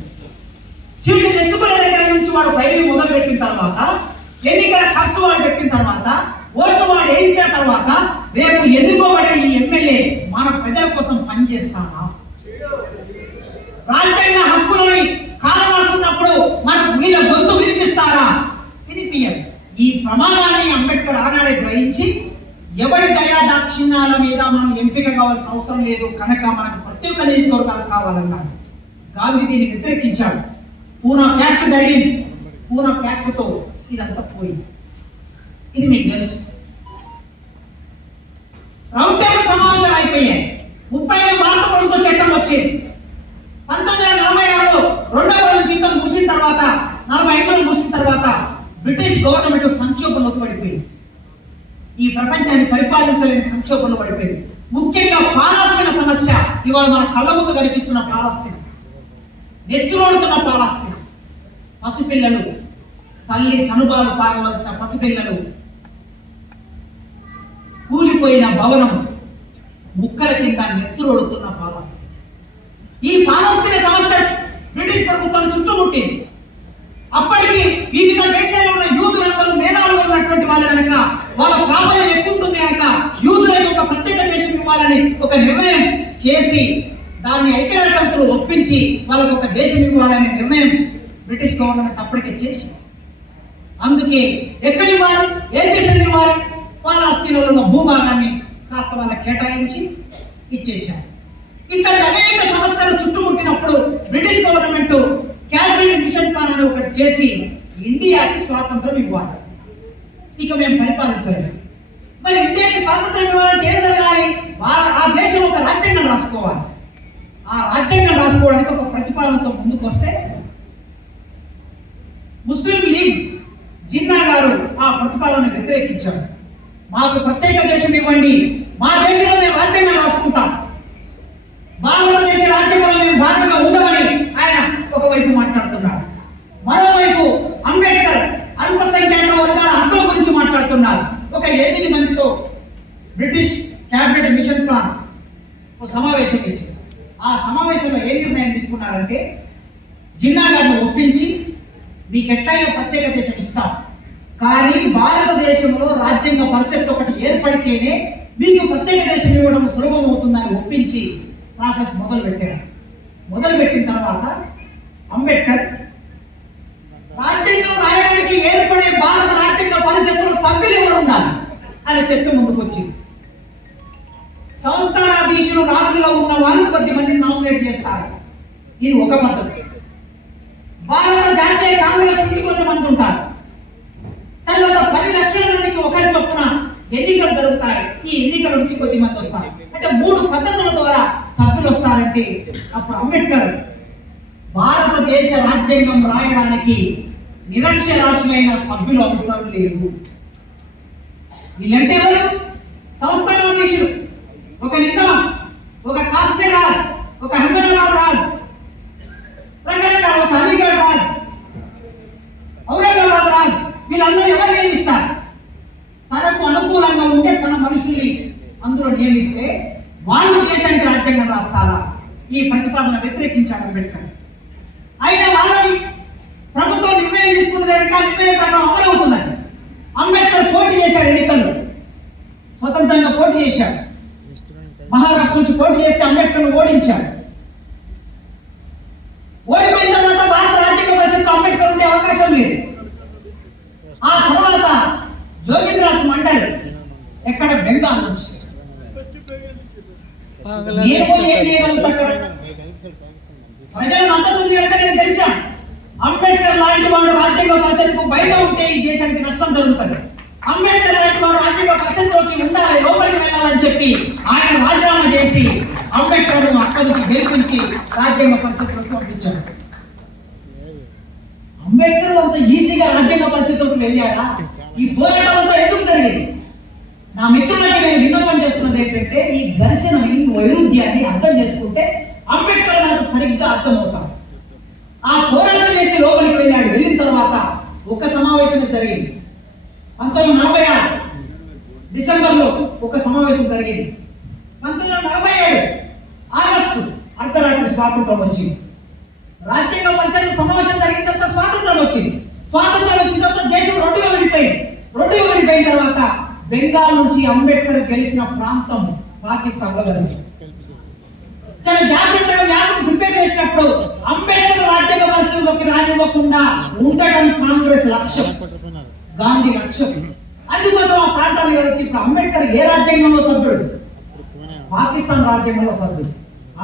సీట్లు తెచ్చుకునే దగ్గర నుంచి వాడు పైన మొదలు పెట్టిన తర్వాత ఎన్నికల ఖర్చు వాడు పెట్టిన తర్వాత ఓటు వాడు వేయించిన తర్వాత రేపు ఎన్నుకోబడే ఈ ఎమ్మెల్యే మన ప్రజల కోసం పనిచేస్తానా, రాజ్యాంగ హక్కులని కాలరాకున్నప్పుడు మనకు వీళ్ళ గొంతు వినిపిస్తారా, వినిపించరు. ఈ ప్రమాణాన్ని అంబేద్కర్ ఆనాడే గ్రహించి ఎవరి దయా దాక్షిణ్యాల మీద మనం ఎంపిక కావాల్సిన అవసరం లేదు కనుక మనకు ప్రత్యేక నియోజకవర్గాలు కావాలన్నాడు. గాంధీ దీన్ని వ్యతిరేకించాడు. పూనా ఫ్యాక్ట్ జరిగింది, పూనా ఫ్యాక్ట్తో ఇదంతా పోయింది. ఇది మీకు తెలుసు. రౌండ్ టేబుల్ సమావేశాలు అయిపోయాయి. 35 భారత ప్రభుత్వ చట్టం వచ్చింది. 1946లో రెండవ ప్రపంచ యుద్ధం ముగిసిన తర్వాత 45లో ముగిసిన తర్వాత బ్రిటిష్ గవర్నమెంట్ సంక్షోభంలోకి పడిపోయింది. ఈ ప్రపంచాన్ని పరిపాలించలేని సంక్షోభంలో పడిపోయింది. ముఖ్యంగా పాలస్తీనా సమస్య ఇవాళ మన కళ్ళ ముందు కనిపిస్తున్న పాలస్తీనా, నెత్తిరోడుతున్న పాలస్తీనా, పసిపిల్లలు, తల్లి చనుబాలు తాగవలసిన పసిపిల్లలు, కూలిపోయిన భవనం, ముక్కల కింద నెత్తురోడుతున్న పాలస్తీనా. ఈ పాలస్తీనా సమస్య బ్రిటిష్ ప్రభుత్వం చుట్టుముట్టింది. అప్పటికి వివిధ దేశాల్లో ఉన్న యూదులందరూ మేధావులు ఉన్నటువంటి వాళ్ళు కనుక వాళ్ళ ప్రాబల్యం ఎక్కువ ఉంటుంది కనుక యూదులకు ఒక ప్రత్యేక దేశం ఇవ్వాలని ఒక నిర్ణయం చేసి దాన్ని ఐక్యరాజ్య సమితిలో ఒప్పించి వాళ్ళకు ఒక దేశం ఇవ్వాలనే నిర్ణయం బ్రిటిష్ గవర్నమెంట్ అప్పటికే చేసి, అందుకే ఎక్కడ ఇవ్వాలి, ఏ దేశం ఇవ్వాలి, పాలస్తీనాలో ఉన్న భూభాగాన్ని కాస్త వాళ్ళకి కేటాయించి ఇచ్చేశారు. ఇట్లాంటి అనేక సమస్యలు చుట్టుముట్టినప్పుడు British government cabinet mission plan అని ఒకటి చేసి ఇండియాకి స్వాతంత్రం ఇవ్వాలి, ఇక మేము పరిపాలించలేము. మరి ఇండియాకి స్వాతంత్రం ఇవ్వాలంటే ఏం జరగాలి, ఆ దేశం ఒక రాజ్యాంగం రాసుకోవాలి. ఆ రాజ్యాంగం రాసుకోవడానికి ఒక ప్రతిపాదనతో ముందుకు వస్తే ముస్లిం లీగ్ జిన్నా గారు ఆ ప్రతిపాదన వ్యతిరేకించారు. మాకు ప్రత్యేక దేశం ఇవ్వండి, మా దేశంలో మేము రాజ్యాంగం రాసుకుంటాం, భారతదేశ రాజ్యాంగంలో మేము భాగంగా ఉండమని ఆయన ఒకవైపు మాట్లాడుతున్నారు. మరోవైపు అంబేద్కర్ అల్పసంఖ్యాక వర్గాల హక్కుల గురించి మాట్లాడుతున్నారు. ఒక 8 మందితో బ్రిటిష్ క్యాబినెట్ మిషన్ ప్లాన్ ఒక సమావేశం ఇచ్చింది. ఆ సమావేశంలో ఏ నిర్ణయం తీసుకున్నారంటే జిన్నా గారిని ఒప్పించి మీకు ఎట్లయినా ప్రత్యేక దేశం ఇస్తాం, కానీ భారతదేశంలో రాజ్యాంగ పరిషత్ ఒకటి ఏర్పడితేనే మీకు ప్రత్యేక దేశం ఇవ్వడం సులభం అవుతుందని ఒప్పించి ప్రాసెస్ మొదలుపెట్టారు. మొదలుపెట్టిన తర్వాత అంబేద్కర్ రాజ్యాంగం రాయడానికి ఏర్పడే భారత రాజ్యాంగ పరిషత్తులో సభ్యులు ఎవరు ఉండాలి అనే చర్చ ముందుకు వచ్చింది. సంస్థానాధీశులు రాజులుగా ఉన్న వాళ్ళు కొద్దిమందిని నామినేట్ చేస్తారు, ఇది ఒక పద్ధతి. భారత జాతీయ కాంగ్రెస్ నుంచి కొంతమంది ఉంటారు. తర్వాత 10 లక్షల మందికి ఒకరి చొప్పున ఎన్నికలు జరుగుతాయి. ఈ ఎన్నికల నుంచి కొద్దిమంది వస్తారు. అంటే 3 పద్ధతుల ద్వారా సభ్యులు వస్తారంటే అప్పుడు అంబేద్కర్ భారతదేశ రాజ్యాంగం రాయడానికి నిరక్షరాస్యమైన సభ్యులు అవసరం లేదు. వీళ్ళంటే ఎవరు? సంస్థానాధీశులు, ఒక నిజాం, ఒక కాశ్మీర్ రాజ్, ఒక అహ్మదాబాద్ రాజ్, రకరకాల ఒక అలీగఢ్ రాజ్, ఔరంగాబాద్ రాజ్, వీళ్ళందరూ ఎవరు నియమిస్తారు? తనకు అనుకూలంగా ఉంటే తన మనుషుల్ని అందులో నియమిస్తే వాళ్ళు దేశానికి రాజ్యాంగం రాస్తారా? ఈ ప్రతిపాదన వ్యతిరేకించాడు అంబేద్కర్. అయినా వాళ్ళది ప్రభుత్వం నిర్ణయం తీసుకున్నదే నిర్ణయం ప్రకారం అమలవుతుందని అంబేద్కర్ పోటీ చేశాడు. ఎన్నికల్లో స్వతంత్రంగా పోటీ చేశాడు. మహారాష్ట్ర నుంచి పోటీ చేస్తే అంబేద్కర్ ఓడించాడు. ఓడిపోయిన తర్వాత భారత రాజ్యాంగ పరిషత్తులో అంబేద్కర్ ఉండే అవకాశం లేదు. ఆ తర్వాత జోగినాథ్ మండల్ ఎక్కడ బెంగాల్ నుంచి ప్రజల మద్దతు ఉంది కనుక నేను తెలిసాను. అంబేద్కర్ లాంటి వాడు రాజ్యాంగ పరిషత్కు బయట ఉంటే ఈ దేశానికి నష్టం జరుగుతుంది. అంబేద్కర్ లాంటి వాడు రాజ్యాంగ పరిషత్లోకి ఉండాలి, లోపలికి వెళ్ళాలని చెప్పి ఆయన రాజీనామా చేసి అంబేద్కర్ అక్కడి నుంచి గెలిపించి రాజ్యాంగ పరిషత్లోకి పంపించాడు. అంబేద్కర్ అంత ఈజీగా రాజ్యాంగ పరిషత్లోకి వెళ్ళాడా? ఈ పోరాటం అంతా ఎందుకు జరిగింది? నా మిత్రులకి నేను విన్నపం చేస్తున్నది ఏంటంటే, ఈ ఘర్షణని, వైరుధ్యాన్ని అర్థం చేసుకుంటే అంబేద్కర్ మనకు సరిగ్గా అర్థమవుతాం. ఆ పోరాటం చేసి లోపలికి వెళ్ళాడు. వెళ్ళిన తర్వాత ఒక సమావేశం జరిగింది. 1946 డిసెంబర్లో ఒక సమావేశం జరిగింది. 1947 ఆగస్టు అర్ధరాత్రి స్వాతంత్రం వచ్చింది. రాజ్యాంగ పరిషత్ సమావేశం జరిగిన తర్వాత స్వాతంత్రం వచ్చింది. స్వాతంత్రం వచ్చిన తర్వాత దేశం రెండుగా విడిపోయింది. విడిపోయిన తర్వాత బెంగాల్ నుంచి అంబేద్కర్ గెలిచిన ప్రాంతం పాకిస్తాన్ లో కలిసింది. చాలా జాగ్రత్తగా మ్యాప్ను ప్రిపేర్ చేసినప్పుడు అంబేద్కర్ రాజ్యాంగ పరిషత్లోకి రానివ్వకుండా ఉండటం కాంగ్రెస్ లక్ష్యం, గాంధీ లక్ష్యం. అందుకోసం ఆ ప్రాంతాన్ని ఎవరికి ఇప్పుడు అంబేద్కర్ ఏ రాజ్యాంగంలో సభ్యుడు? పాకిస్తాన్ రాజ్యాంగంలో సభ్యుడు.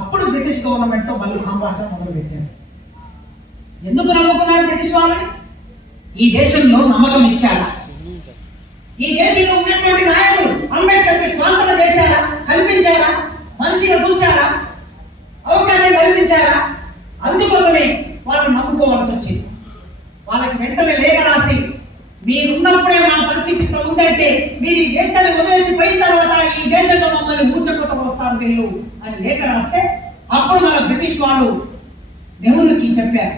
అప్పుడు బ్రిటిష్ గవర్నమెంట్ తో మళ్ళీ సంభాషణ మొదలు పెట్టాడు. ఎందుకు నమ్ముకున్నాడు బ్రిటిష్ వాళ్ళని? ఈ దేశంలో నమ్మకం ఇచ్చారా? ఈ దేశంలో ఉన్నటువంటి నాయకులు అంబేద్కర్కి స్వాతంత్ర చేశారా? కల్పించారా? మనిషిగా చూశారా? అవకాశం కల్పించారా? అందుకోసమే వాళ్ళు నమ్ముకోవాల్సి వచ్చింది. వాళ్ళకి వెంటనే లేఖ రాసి, మీరున్నప్పుడే మా పరిస్థితి ఇట్లా ఉందంటే మీరు ఈ దేశాన్ని వదిలేసి పోయిన తర్వాత ఈ దేశంలో మమ్మల్ని మూర్చకొత్త వస్తారు వీళ్ళు అని లేఖ రాస్తే, అప్పుడు మన బ్రిటిష్ వాళ్ళు నెహ్రూకి చెప్పారు,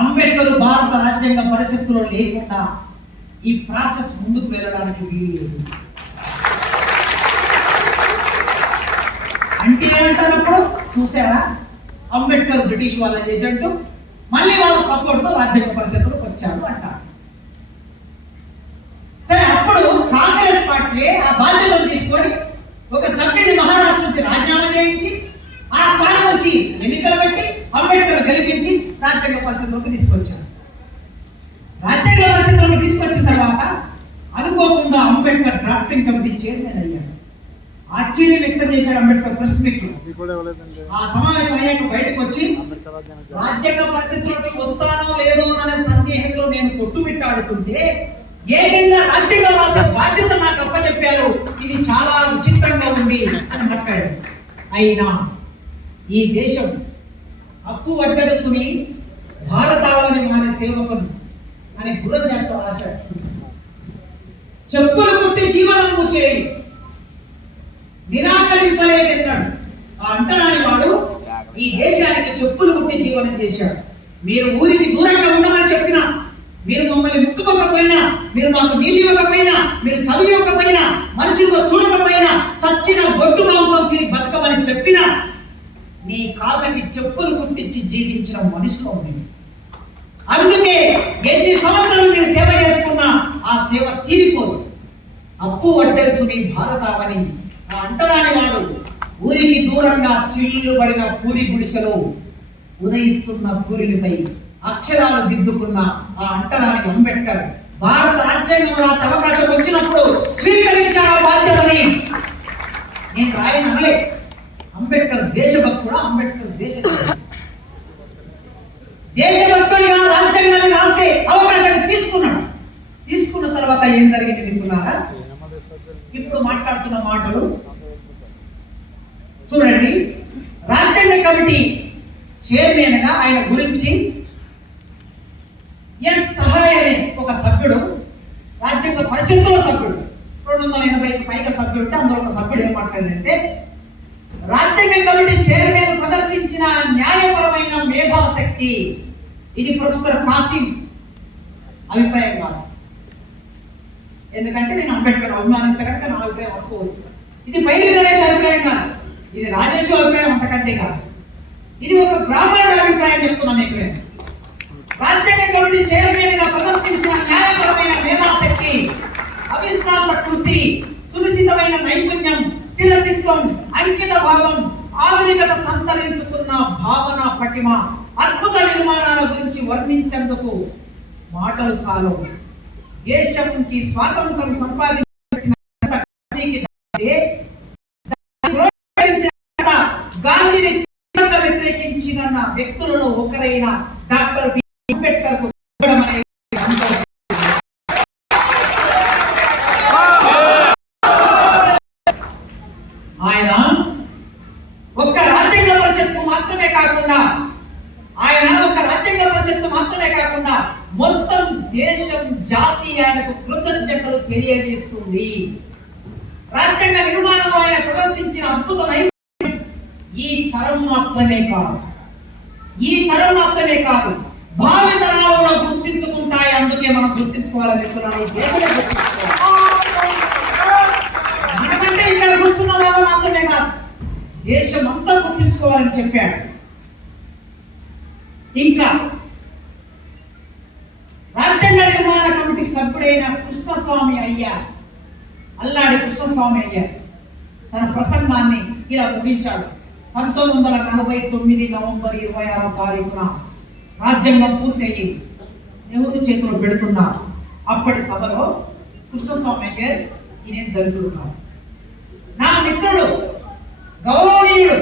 అంబేద్కర్ భారత రాజ్యాంగ పరిస్థితుల్లో లేకుండా ఈ ప్రాసెస్ ముందుకు వెళ్ళడానికి వీల్లేదు అంటే ఏమంటారు? అప్పుడు చూసారా, అంబేద్కర్ బ్రిటిష్ వాళ్ళ ఏజెంట్, మళ్ళీ వాళ్ళ సపోర్ట్తో రాజ్యాంగ పరిషత్తులకు వచ్చారు అంటారు. సరే, అప్పుడు కాంగ్రెస్ పార్టీ ఆ బాధ్యతలు తీసుకొని ఒక సభ్యుని మహారాష్ట్ర నుంచి రాజీనామా చేయించి ఆ స్థానం నుంచి ఎన్నికలు పెట్టి అంబేద్కర్ గెలిపించి రాజ్యాంగ పరిషత్తులకు తీసుకొచ్చారు. రాజ్యాంగ పరిషత్తులకు తీసుకొచ్చిన తర్వాత అనుకోకుండా అంబేద్కర్ డ్రాఫ్టింగ్ కమిటీ చైర్మన్ అయ్యాడు. ఆశ్చర్యం వ్యక్తం చేశాడు అంబేద్కర్ ప్రెస్ మీట్ లో. ఆ సమావేశం అయ్యాక బయటకు వచ్చి, రాజ్యాంగ పరిస్థితుల్లోకి వస్తానో లేదో అనే సందేహంలో నేను కొట్టుమిట్టాడుతుంటే ఏకంగా రాజ్యాంగం రాసే బాధ్యత నాకు అప్పచెప్పారు, ఇది చాలా విచిత్రంగా ఉంది అని చెప్పాడు. అయినా ఈ దేశం అప్పు వడ్డరుసుని భారతావని మానే సేవకులు అని గురజాస్తో రాశాడు. చెప్పులు కుట్టి జీవనము చేయి నిరాకరింపలేదన్నాడు. ఆ అంటరాని వాడు ఈ దేశానికి చెప్పులు కుట్టి జీవనం చేశాడు. మీరు ఊరికి దూరంగా ఉండమని చెప్పినా, మీరు మమ్మల్ని ముట్టుకోకపోయినా, మీరు మాకు నీళ్ళు ఇవ్వకపోయినా, మీరు చదువు ఇవ్వకపోయినా, మనుషులుగా చూడకపోయినా, చచ్చిన గొడ్డు మాంసం తిని బతకమని చెప్పినా నీ కాళ్ళకి చెప్పులు కుట్టించి జీవించిన మనుషులు ఉన్నాయి. అందుకే ఎన్ని సంవత్సరాలు మీరు సేవ చేసుకున్నా ఆ సేవ తీరిపోదు. అప్పు వడ్డేసుని భారతావని ఆ అంటరాని వాడు ఊరికి దూరంగా చిల్లుబడిన పూరి గుడిసెలో ఉదయిస్తున్న సూర్యునిపై అక్షరాలు దిద్దుకున్న ఆ అంటరాని అంబేద్కర్ భారత రాజ్యాంగం రాసే అవకాశం వచ్చినప్పుడు స్వీకరించిన బాధ్యతని నేను రాయనలే. అంబేద్కర్ దేశభక్తుడా? అంబేద్కర్ దేశభక్తుడిగా రాజ్యాంగాన్ని రాసే అవకాశాన్ని తీసుకున్నాడు. తీసుకున్న తర్వాత ఏం జరిగింది మిత్రులారా? ఇప్పుడు మాట్లాడుతున్న మాటలు చూడండి. రాజ్యాంగ కమిటీ చైర్మన్ గా ఆయన గురించి ఎస్ సహాయ అనే ఒక సభ్యుడు, రాజ్యాంగ పరిషత్తులో సభ్యుడు, 280కి పైగా సభ్యుడు ఉంటే అందులో ఒక సభ్యుడు ఏం మాట్లాడంటే, రాజ్యాంగ కమిటీ చైర్మన్ ప్రదర్శించిన న్యాయపరమైన మేధాశక్తి ఇది ప్రొఫెసర్ కాసిం అభిప్రాయం కాదు. ఎందుకంటే నేను అంబేద్కర్ అభిమానిస్తే కనుక నా అభిప్రాయం అనుకోవచ్చు. ఇది పైరి గణేష్ అభిప్రాయం కాదు, ఇది రాజేశ్వర అభిప్రాయం అంతకంటే కాదు. ఇది ఒక బ్రాహ్మణుడి అభిప్రాయం చెప్తున్నా మీకు నేను. రాజ్యాంగ కమిటీ చైర్మన్ గా ప్రదర్శించిన న్యాయపరమైన మేధాశక్తి, అవిశ్రాంత కృషి, సునిశ్చితమైన నైపుణ్యం, స్థిరచిత్వం, అంకిత భావం, ఆధునికత సంతరించుకున్న భావన పటిమ, అద్భుత నిర్మాణాల గురించి వర్ణించేందుకు మాటలు చాలు. దేశంకి స్వాతంత్రం సంపాదించిన గాంధీని వ్యతిరేకించిన వ్యక్తులలో ఒకరైన డాక్టర్ బి అంబేద్కర్ కు ఆయన ఒక్క రాజ్యాంగ పరిషత్తు మాత్రమే కాకుండా మొత్తం దేశం జాతి ఆయనకు కృతజ్ఞతలు తెలియజేస్తుంది. రాజ్యాంగ నిర్మాణంలో ఆయన ప్రదర్శించిన అద్భుత నైపుణ్యం ఈ తరం మాత్రమే కాదు భావితరాలు కూడా గుర్తించుకుంటాయి. అందుకే మనం గుర్తించుకోవాలి మిత్రులను. ఈ దేశమే గుర్తించుకోవాలి. మనకంటే ఇక్కడ కూర్చున్న వాళ్ళు మాత్రమే కాదు, దేశం అంతా గుర్తించుకోవాలని చెప్పాడు. ఇంకా రాజ్యాంగ నిర్మాణ కమిటీ సభ్యుడైన కృష్ణస్వామి అయ్యర్, అల్లాడి కృష్ణస్వామి అయ్యర్ తన ప్రసంగాన్ని ఇలా ముగించాడు. 1949 నవంబర్ 26వ తారీఖున రాజ్యాంగం పూర్తయ్యి నెహ్రూ చేతిలో పెడుతున్నారు. అప్పటి సభలో కృష్ణస్వామి అయ్యర్ ఈయన దళితుడు కాదు, నా మిత్రుడు గౌరవనీయుడు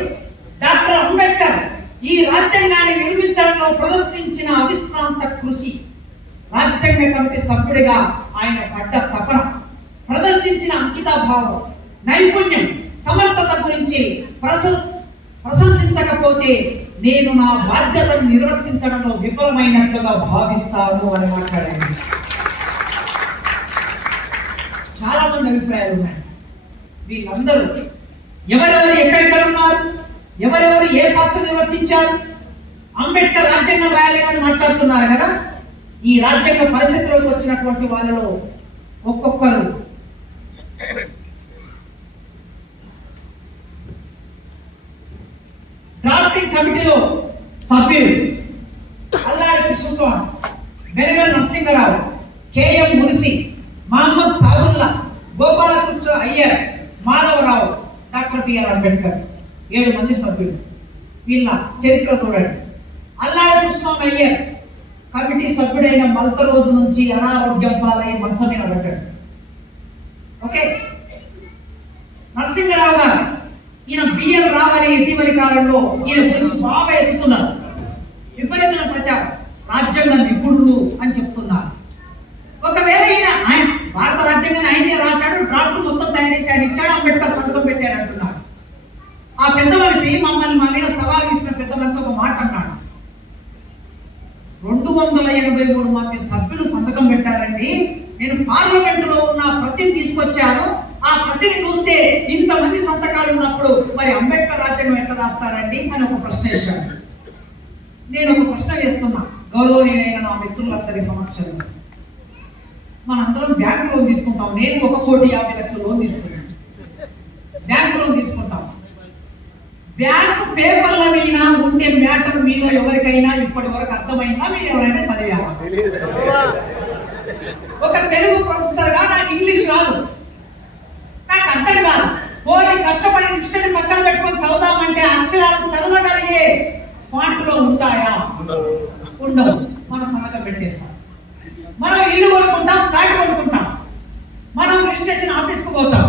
డాక్టర్ అంబేద్కర్ ఈ రాజ్యాంగాన్ని నిర్మించడంలో ప్రదర్శించిన అవిశ్రాంత కృషి, రాజ్యాంగ కమిటీ సభ్యుడిగా ఆయన పడ్డ తపన, ప్రదర్శించిన అంకితాభావం, నైపుణ్యం, సమర్థత గురించి ప్రశంసించకపోతే నేను నా బాధ్యతను నిర్వర్తించడంలో విఫలమైనట్లుగా భావిస్తాను అని మాట్లాడాను. చాలా మంది అభిప్రాయాలు ఉన్నాయి. వీళ్ళందరూ ఎవరెవరు ఎక్కడెక్కడ ఉన్నారు, ఎవరెవరు ఏ పాత్ర నిర్వర్తించారు, అంబేద్కర్ రాజ్యాంగం రాయలేదని మాట్లాడుతున్నారు కదా. ఈ రాజ్యాంగ పరిస్థితిలోకి వచ్చినటువంటి వాళ్ళలో ఒక్కొక్కరు డ్రాఫ్టింగ్ కమిటీలో సభ్యులు Alladi Krishnaswami, Benegal Narasimha Rao, KM Munshi, Mohammed Saadulla, Gopalakrishna Ayyar, Madhava Rao, doctor BR Ambedkar 7 మంది సభ్యులు. వీళ్ళ చరిత్ర చూడండి. అల్లాడి కృష్ణస్వామి అయ్యర్ కమిటీ సభ్యుడైన మల్త రోజు నుంచి అనారోగ్యం పాలై మంచం మీద పడ్డాడు. ఓకే. నరసింహరావు గారు, ఈయన బిఎల్ రావు అనే ఇటీవలి కాలంలో ఈయన గురించి బాగా ఎత్తుతున్నారు. విపరీతమైన ప్రచారం, రాజ్యాంగ నిపుణుడు అని చెప్తున్నారు. ఒకవేళ ఆయన భారత రాజ్యాంగాన్ని ఆయనే రాశాడు, డ్రాఫ్ట్ మొత్తం తయారు చేశాడు, ఇచ్చాడు, అంబేద్కర్ సంతకం పెట్టాడు అంటున్నారు. ఆ పెద్ద మనిషి మమ్మల్ని మా మీద సవాల్ ఇచ్చిన పెద్ద మనిషి ఒక మాట అన్నాడు, 283 మంది సభ్యులు సంతకం పెట్టారండి, నేను పార్లమెంటులో ఉన్న ప్రతిని తీసుకొచ్చాను, ఆ ప్రతిని చూస్తే ఇంతమంది సంతకాలు ఉన్నప్పుడు మరి అంబేద్కర్ రాజ్యాంగం ఎట్లా రాస్తాడండి అని ఒక ప్రశ్న వేశాడు. నేను ఒక ప్రశ్న వేస్తున్నా గౌరవనీయులైన నా మిత్రులందరి సమక్షంలో. మనందరం బ్యాంకు లోన్ తీసుకుంటాం. నేను 1,50,00,000 లోన్ తీసుకున్నాను. బ్యాంకు లోన్ తీసుకుంటాం. బ్యాంకు పేపర్ల మీద ఉండే మ్యాటర్ మీలో ఎవరికైనా ఇప్పటి వరకు అర్థమైందా? మీరు ఎవరైనా చదివారా? ఒక తెలుగు ప్రొఫెసర్ గా నాకు ఇంగ్లీష్ రాదు, నాకు అర్థం కాదు. పోనీ కష్టపడి డిక్షనరీ పక్కన పెట్టుకొని చదువుదామంటే అక్షరాలు చదవగలిగే ఫాంట్లో ఉంటాయా? ఉండవు. మనం సంతకం పెట్టేస్తాం. మనం ఇల్లు కొనుక్కుంటాం, ఫ్లాట్ కొనుక్కుంటాం, మనం రిజిస్ట్రేషన్ ఆఫీస్కు పోతాం.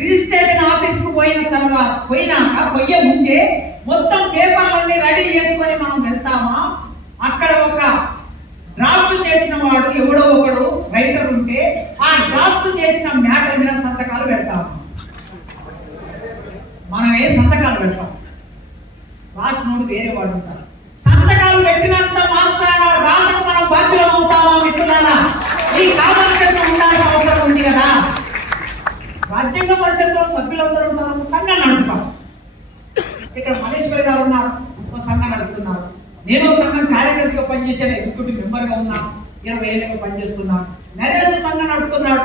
రిజిస్ట్రేషన్ ఆఫీస్కు పోయినాక పోయే ముందే మొత్తం పేపర్లన్నీ రెడీ చేసుకొని మనం వెళ్తామా? అక్కడ ఒక డ్రాఫ్ట్ చేసిన వాడు ఎవడో ఒకడు రైటర్ ఉంటే ఆ డ్రాఫ్ట్ చేసిన మ్యాటర్ మీద సంతకాలు పెడతాము. మనం ఏ సంతకాలు పెడతాం? రాసినోడు వేరే వాడు ఉంటారు. సంతకాలు పెట్టినంత మాత్రాన రాతకు మనం బాధ్యులం అవుతామా మిత్రులారా? ఈ కామన్ సెన్స్ ఉండాల్సిన అవసరం ఉంది కదా. రాజ్యాంగ పరిషత్తులో సభ్యులందరూ ఉంటారు, సంఘం నడుపుతాం. ఇక్కడ మల్లేశ్వరి గారు ఉన్నారు, ఒక సంఘం నడుపుతున్నారు. నేను సంఘం కార్యదర్శిగా పనిచేసాను, ఎగ్జిక్యూటివ్ మెంబర్గా ఉన్నాను, 20 ఏళ్ళుగా పనిచేస్తున్నాను. నరేష్ సంఘం నడుపుతున్నాడు,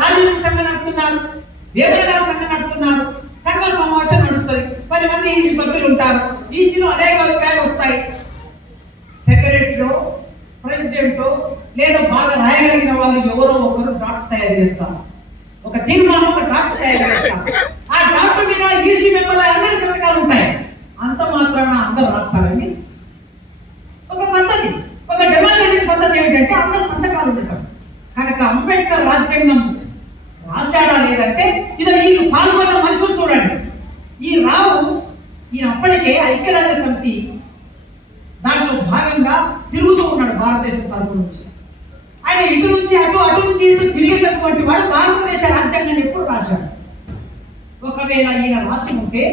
రాజేష్ సంఘం నడుపుతున్నారు, వేమన గారు సంఘం నడుపుతున్నారు. సంఘ సమావేశం నడుస్తుంది, 10 మంది ఈసీ సభ్యులు ఉంటారు. ఈసీలో అనేక అభిప్రాయాలు వస్తాయి. సెక్రటరీ, ప్రెసిడెంట్ లేదా బాగా రాయగలిగిన వాళ్ళు ఎవరో ఒకరు డ్రాఫ్ట్ తయారు చేస్తారు, ఒక తీర్మానం, ఒక డ్రాఫ్ట్ తయారు చేస్తారు. ఆ డ్రాఫ్ట్ మీద ఈసీ మెంబర్ల అందరి సంతకాలు ఉంటాయి. అంత మాత్రాన అందరూ రాస్తారండి? ఒక పద్ధతి, ఒక డెమోక్రటిక్ పద్ధతి ఏమిటంటే అందరు సంతకాలు ఉండటం. కనుక అంబేద్కర్ రాజ్యాంగం రాశాడా లేదంటే ఇది ఈ పాల్గొన్న మనుషులు చూడండి. ఈ రావు ఈయన అప్పటికే ఐక్యరాజ్య సమితి దాంట్లో భాగంగా తిరుగుతూ ఉన్నాడు భారతదేశం తరపు నుంచి. ఆయన ఇటు నుంచి అటు, అటు నుంచి ఇటు తిరిగేటటువంటి వాడు భారతదేశ రాజ్యాంగాన్ని ఎప్పుడు రాశాడు? ఒకవేళ ఈయన రాసి ఉంటే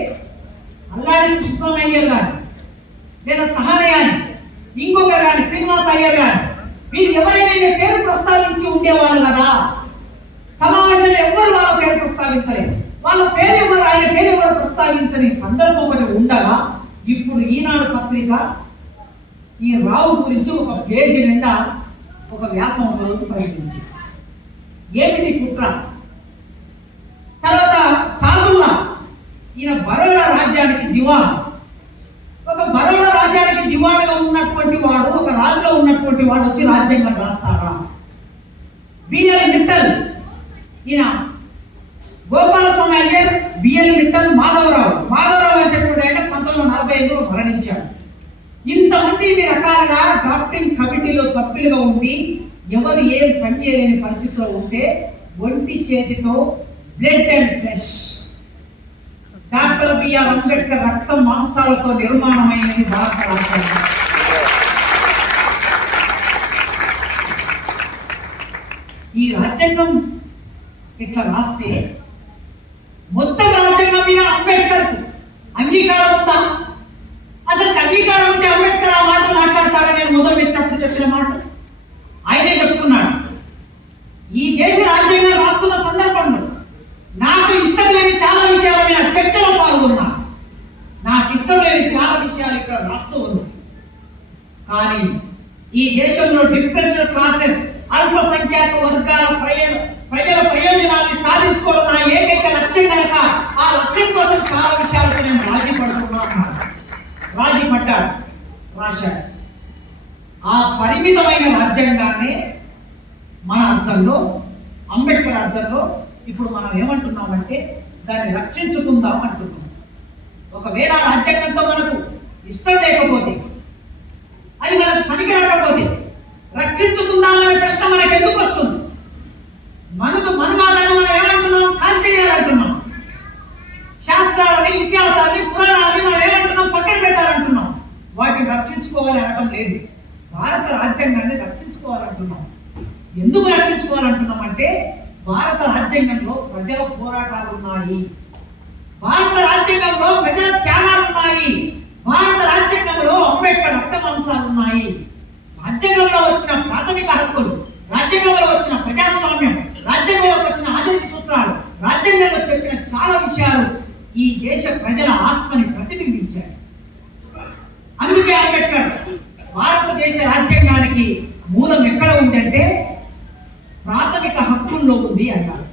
అల్లాడి కృష్ణమయ్యర్ గారు లేదా సహానయ్య గాని, ఇంకొకరు కానీ శ్రీనివాస్ అయ్యర్ గారు, వీరు ఎవరైనా పేరు ప్రస్తావించి ఉండేవాళ్ళు కదా. సమావేశంలో ఎవరు వాళ్ళ పేరు ప్రస్తావించలేదు. వాళ్ళ పేరు ఎవరు, ఆయన పేరు ఎవరు ప్రస్తావించని సందర్భం ఒకటి ఉండగా ఇప్పుడు ఈనాడు పత్రిక ఈ రావు గురించి ఒక పేజీ నిండా ఒక వ్యాసం రోజు ప్రకటించింది. ఏమిటి కుట్ర? తర్వాత సాధుల్లా, ఈయన బరోడా రాజ్యానికి దివాన్. ఒక బరోడా రాజ్యానికి దివాన్గా ఉన్నటువంటి వాడు, ఒక రాజులో ఉన్నటువంటి వాడు వచ్చి రాజ్యాంగం రాస్తాడా? బిఎల్ మిట్టల్, ఈయన గోపాలస్వామి అయ్యర్, బిఎల్ మిట్టల్, మాధవరావు అనేటటువంటి ఆయన 1945లో మరణించాడు. ఇంతమంది ఇన్ని రకాలుగా డ్రాఫ్టింగ్ కమిటీలో సభ్యులుగా ఉండి ఎవరు ఏం పని చేయలేని పరిస్థితిలో ఉంటే ఒంటి చేతితో blood and flesh doctor BR Ambedkar రక్త మాంసాలతో నిర్మాణమైనది భారత రాజ్యాంగం. ఈ రాజ్యాంగం ఇట్లా రాస్తే మొత్తం రాజ్యాంగం మీద అంబేద్కర్ అంగీకారం ఉందా? అసలు అంగీకారం ఉంటే అంబేద్కర్ ఆ మాట మాట్లాడతాడని నేను మొదలు పెట్టినప్పుడు చెప్పిన మాట ఆయనే చెప్పుకున్నాడు. ఈ దేశ రాజ్యాంగం రాస్తున్న సందర్భంలో నాకు ఇష్టం లేని చాలా విషయాల మీద చర్చలో పాల్గొన్నాను. నాకు ఇష్టం లేని చాలా విషయాలు ఇక్కడ రాస్తూ ఉంది. కానీ ఈ దేశంలో డిప్రెస్డ్ క్లాసెస్, అల్పసంఖ్యాక వర్గాల ప్రజల ప్రయోజనాన్ని సాధించుకోవడం నా ఏకైక లక్ష్యం కనుక ఆ లక్ష్యం కోసం చాలా విషయాలతో నేను రాజీ పడుతున్నాను. రాజీ పడ్డాడు, రాశాడు. ఆ పరిమితమైన రాజ్యాంగాన్ని మన అర్థంలో, అంబేద్కర్ అర్థంలో ఇప్పుడు మనం ఏమంటున్నామంటే దాన్ని రక్షించుకుందాం అంటున్నాం. ఒకవేళ రాజ్యాంగంతో మనకు ఇష్టం లేకపోతే, అది మనకు పనికి రాకపోతే రక్షించుకుందామనే ప్రశ్న మనకు ఎందుకు వస్తుంది? మనువాదాన్ని మనం ఏమంటున్నాం? కాల్చేయాలంటున్నాం. శాస్త్రాలని, ఇతిహాసాన్ని, పురాణాలని మనం ఏమంటున్నాం? పక్కన పెట్టాలంటున్నాం. వాటిని రక్షించుకోవాలి అనడం లేదు. భారత రాజ్యాంగాన్ని రక్షించుకోవాలంటున్నాం. ఎందుకు రక్షించుకోవాలంటున్నాం అంటే భారత రాజ్యాంగంలో ప్రజల పోరాటాలు ఉన్నాయి, భారత రాజ్యాంగంలో ప్రజల త్యాగాలు ఉన్నాయి, భారత రాజ్యాంగంలో అంబేద్కర్ రక్త మాంసాలు ఉన్నాయి. రాజ్యాంగంలో వచ్చిన ప్రాథమిక హక్కులు, రాజ్యాంగంలో వచ్చిన ప్రజాస్వామ్యం, రాజ్యాంగంలో వచ్చిన ఆదేశ సూత్రాలు, రాజ్యాంగంలో చెప్పిన చాలా విషయాలు ఈ దేశ ప్రజల ఆత్మని ప్రతిబింబించాయి. అందుకే అంబేద్కర్ భారతదేశ రాజ్యాంగానికి మూలం ఎక్కడ ఉందంటే ప్రాథమిక హక్కుల్లో ఉంది అన్నారు.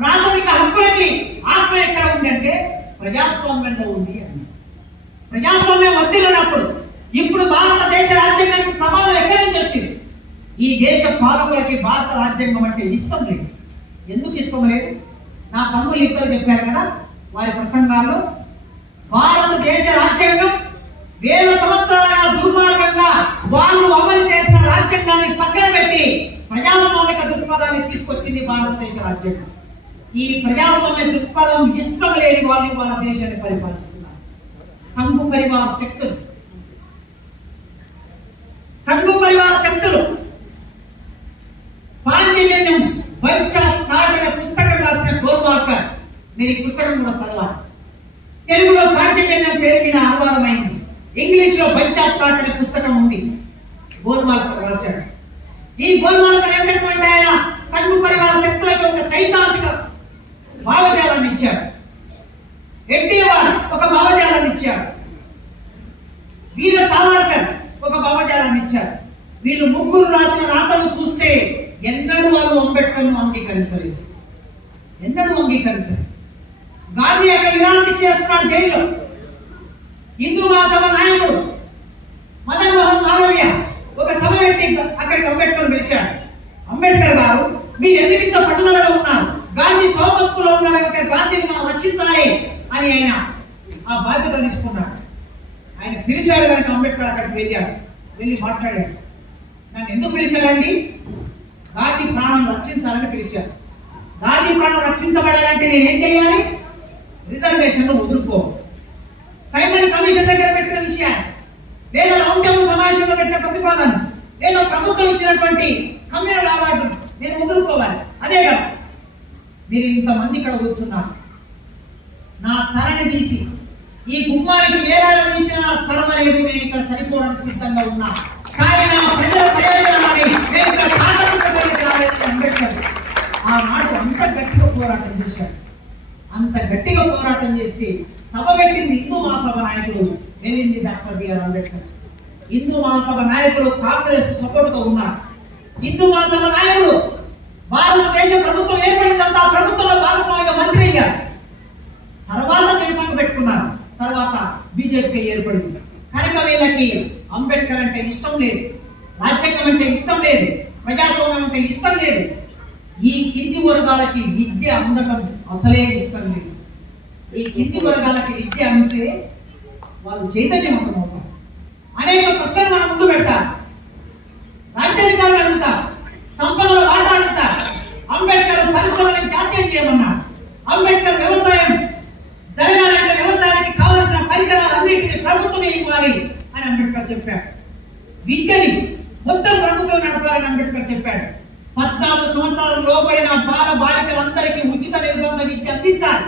ప్రాథమిక హక్కులకి ఆత్మ ఎక్కడ ఉందంటే ప్రజాస్వామ్యంలో ఉంది అన్నారు. ప్రజాస్వామ్యం వర్ధిల్లినప్పుడు ఇప్పుడు భారతదేశ రాజ్యాంగానికి ప్రమాదం ఎక్కడి నుంచి వచ్చింది? ఈ దేశ పాలకులకి భారత రాజ్యాంగం అంటే ఇష్టం లేదు. ఎందుకు ఇష్టం లేదు? నా తమ్ముళ్ళు ఇద్దరు చెప్పారు కదా వారి ప్రసంగాల్లో, భారతదేశ రాజ్యాంగం వేల సంవత్సరాల దుర్మార్గంగా వాళ్ళు అమలు చేసిన రాజ్యాంగాన్ని పక్కన పెట్టి ప్రజాస్వామిక దృక్పథాన్ని తీసుకొచ్చింది భారతదేశ రాజ్యాంగం. ఈ ప్రజాస్వామ్య దృక్పథం ఇష్టం లేని వాళ్ళు వాళ్ళ దేశాన్ని పరిపాలిస్తున్నారు. సంఘ పరివార శక్తులు, పాంచజన్యం తాటిన పుస్తకం రాసిన గోల్వాల్కర్, మీరు ఈ పుస్తకం కూడా చదవాలి. తెలుగులో పాంచజన్యం పేరు మీద అనువాదమైంది, ఇంగ్లీష్ లో తాటిన పుస్తకం ఉంది, గోల్వాల్కర్ రాశాడు. ఈ గోల్వాల్కర్ ఏంటంటే ఆయన సంఘ పరివార శక్తులకి ఒక సైద్ధాంతిక భావజాలాన్ని ఇచ్చాడు. ఎన్టీ ఎన్నడూ వాళ్ళు అంబేద్కర్ను అంగీకరించలేదు, ఎన్నడూ అంగీకరించలేదు. గాంధీ అక్కడ నిరాకరణ చేస్తున్నాడు జైల్లో. హిందూ మహాసభ నాయకుడు మదన్ మోహన్ మాలవ్య ఒక సభ పెట్టి అక్కడికి అంబేద్కర్ పిలిచాడు. అంబేద్కర్ గారు, మీరు ఎందుకు ఇంత పట్టుదలగా ఉన్నారు? గాంధీ సౌమత్తులో ఉన్నాడు కనుక గాంధీని మనం రక్షించాలి అని ఆయన ఆ బాధ్యత తీసుకున్నాడు. ఆయన పిలిచాడు కనుక అంబేద్కర్ అక్కడికి వెళ్ళాడు, వెళ్ళి మాట్లాడాడు. నన్ను ఎందుకు పిలిచారండి? గాంధీ ప్రాణం రక్షించాలని పిలిచారు. గాంధీ ప్రాణం రక్షించబడాలంటే నేనేం చేయాలి? రిజర్వేషన్లు వదులుకోవాలి. సైమన్ కమిషన్ దగ్గర పెట్టిన విషయాన్ని, లేదా రౌండ్ టేబుల్ సమావేశంలో పెట్టిన ప్రతిపాదన, లేదా ప్రభుత్వం ఇచ్చినటువంటి కమ్యూనల్ అవార్డు నేను వదులుకోవాలి. అదే కదా, మీరు ఇంతమంది ఇక్కడ కూర్చున్నారు. నా తలని తీసి ఈ గుమ్మానికి వేలాడ తీసిన పర్వాలేదు, నేను ఇక్కడ చనిపోవడానికి సిద్ధంగా ఉన్నా, కానీ నా ప్రజల ప్రయోజనాన్ని నేను ఇక్కడ కాపాడుకోవడానికి రాలేదని అంబేద్కర్ ఆనాడు అంత గట్టిగా పోరాటం చేశాడు. అంత గట్టిగా పోరాటం చేస్తే సభ పెట్టింది హిందూ మహాసభ నాయకులు, వెళ్ళింది డాక్టర్ బిఆర్ అంబేద్కర్. హిందూ మహాసభ నాయకులు కాంగ్రెస్ సపోర్టుతో ఉన్నారు. హిందూ మహాసభ నాయకులు భారతదేశ ప్రభుత్వం ఏర్పడిందంతా ఆ ప్రభుత్వంలో భాగస్వామిగా మంత్రి అయ్యారు. తర్వాత జనసంఘ పెట్టుకున్నారు, తర్వాత బీజేపీ ఏర్పడింది. కనుక వీళ్ళకి అంబేద్కర్ అంటే ఇష్టం లేదు, రాజ్యాంగం అంటే ఇష్టం లేదు, ప్రజాస్వామ్యం అంటే ఇష్టం లేదు. ఈ కింది వర్గాలకి విద్య అందడం అసలే ఇష్టం లేదు. ఈ కింది వర్గాలకి విద్య అంటే వాళ్ళు చైతన్యవంతం అవుతారు. అనేక ప్రశ్నలు మన ముందు పెడతారు, రాజ్యాధికారులు అడుగుతారు, సంపదల వాటా అడుగుతారు. అంబేద్కర్ పరిశ్రమలను జాతీయం చేయమన్నాడు. అంబేద్కర్ వ్యవసాయం జరగాలంటే వ్యవసాయానికి కావలసిన పరికరాలన్నింటినీ ప్రభుత్వమే ఇవ్వాలి అని అంబేద్కర్ చెప్పాడు. విద్యని మొత్తం ప్రభుత్వం నడపాలని అంబేద్కర్ చెప్పాడు. 14 సంవత్సరాల లోపడిన బాల బాలికలందరికీ ఉచిత నిర్బంధ విద్య అందించాలి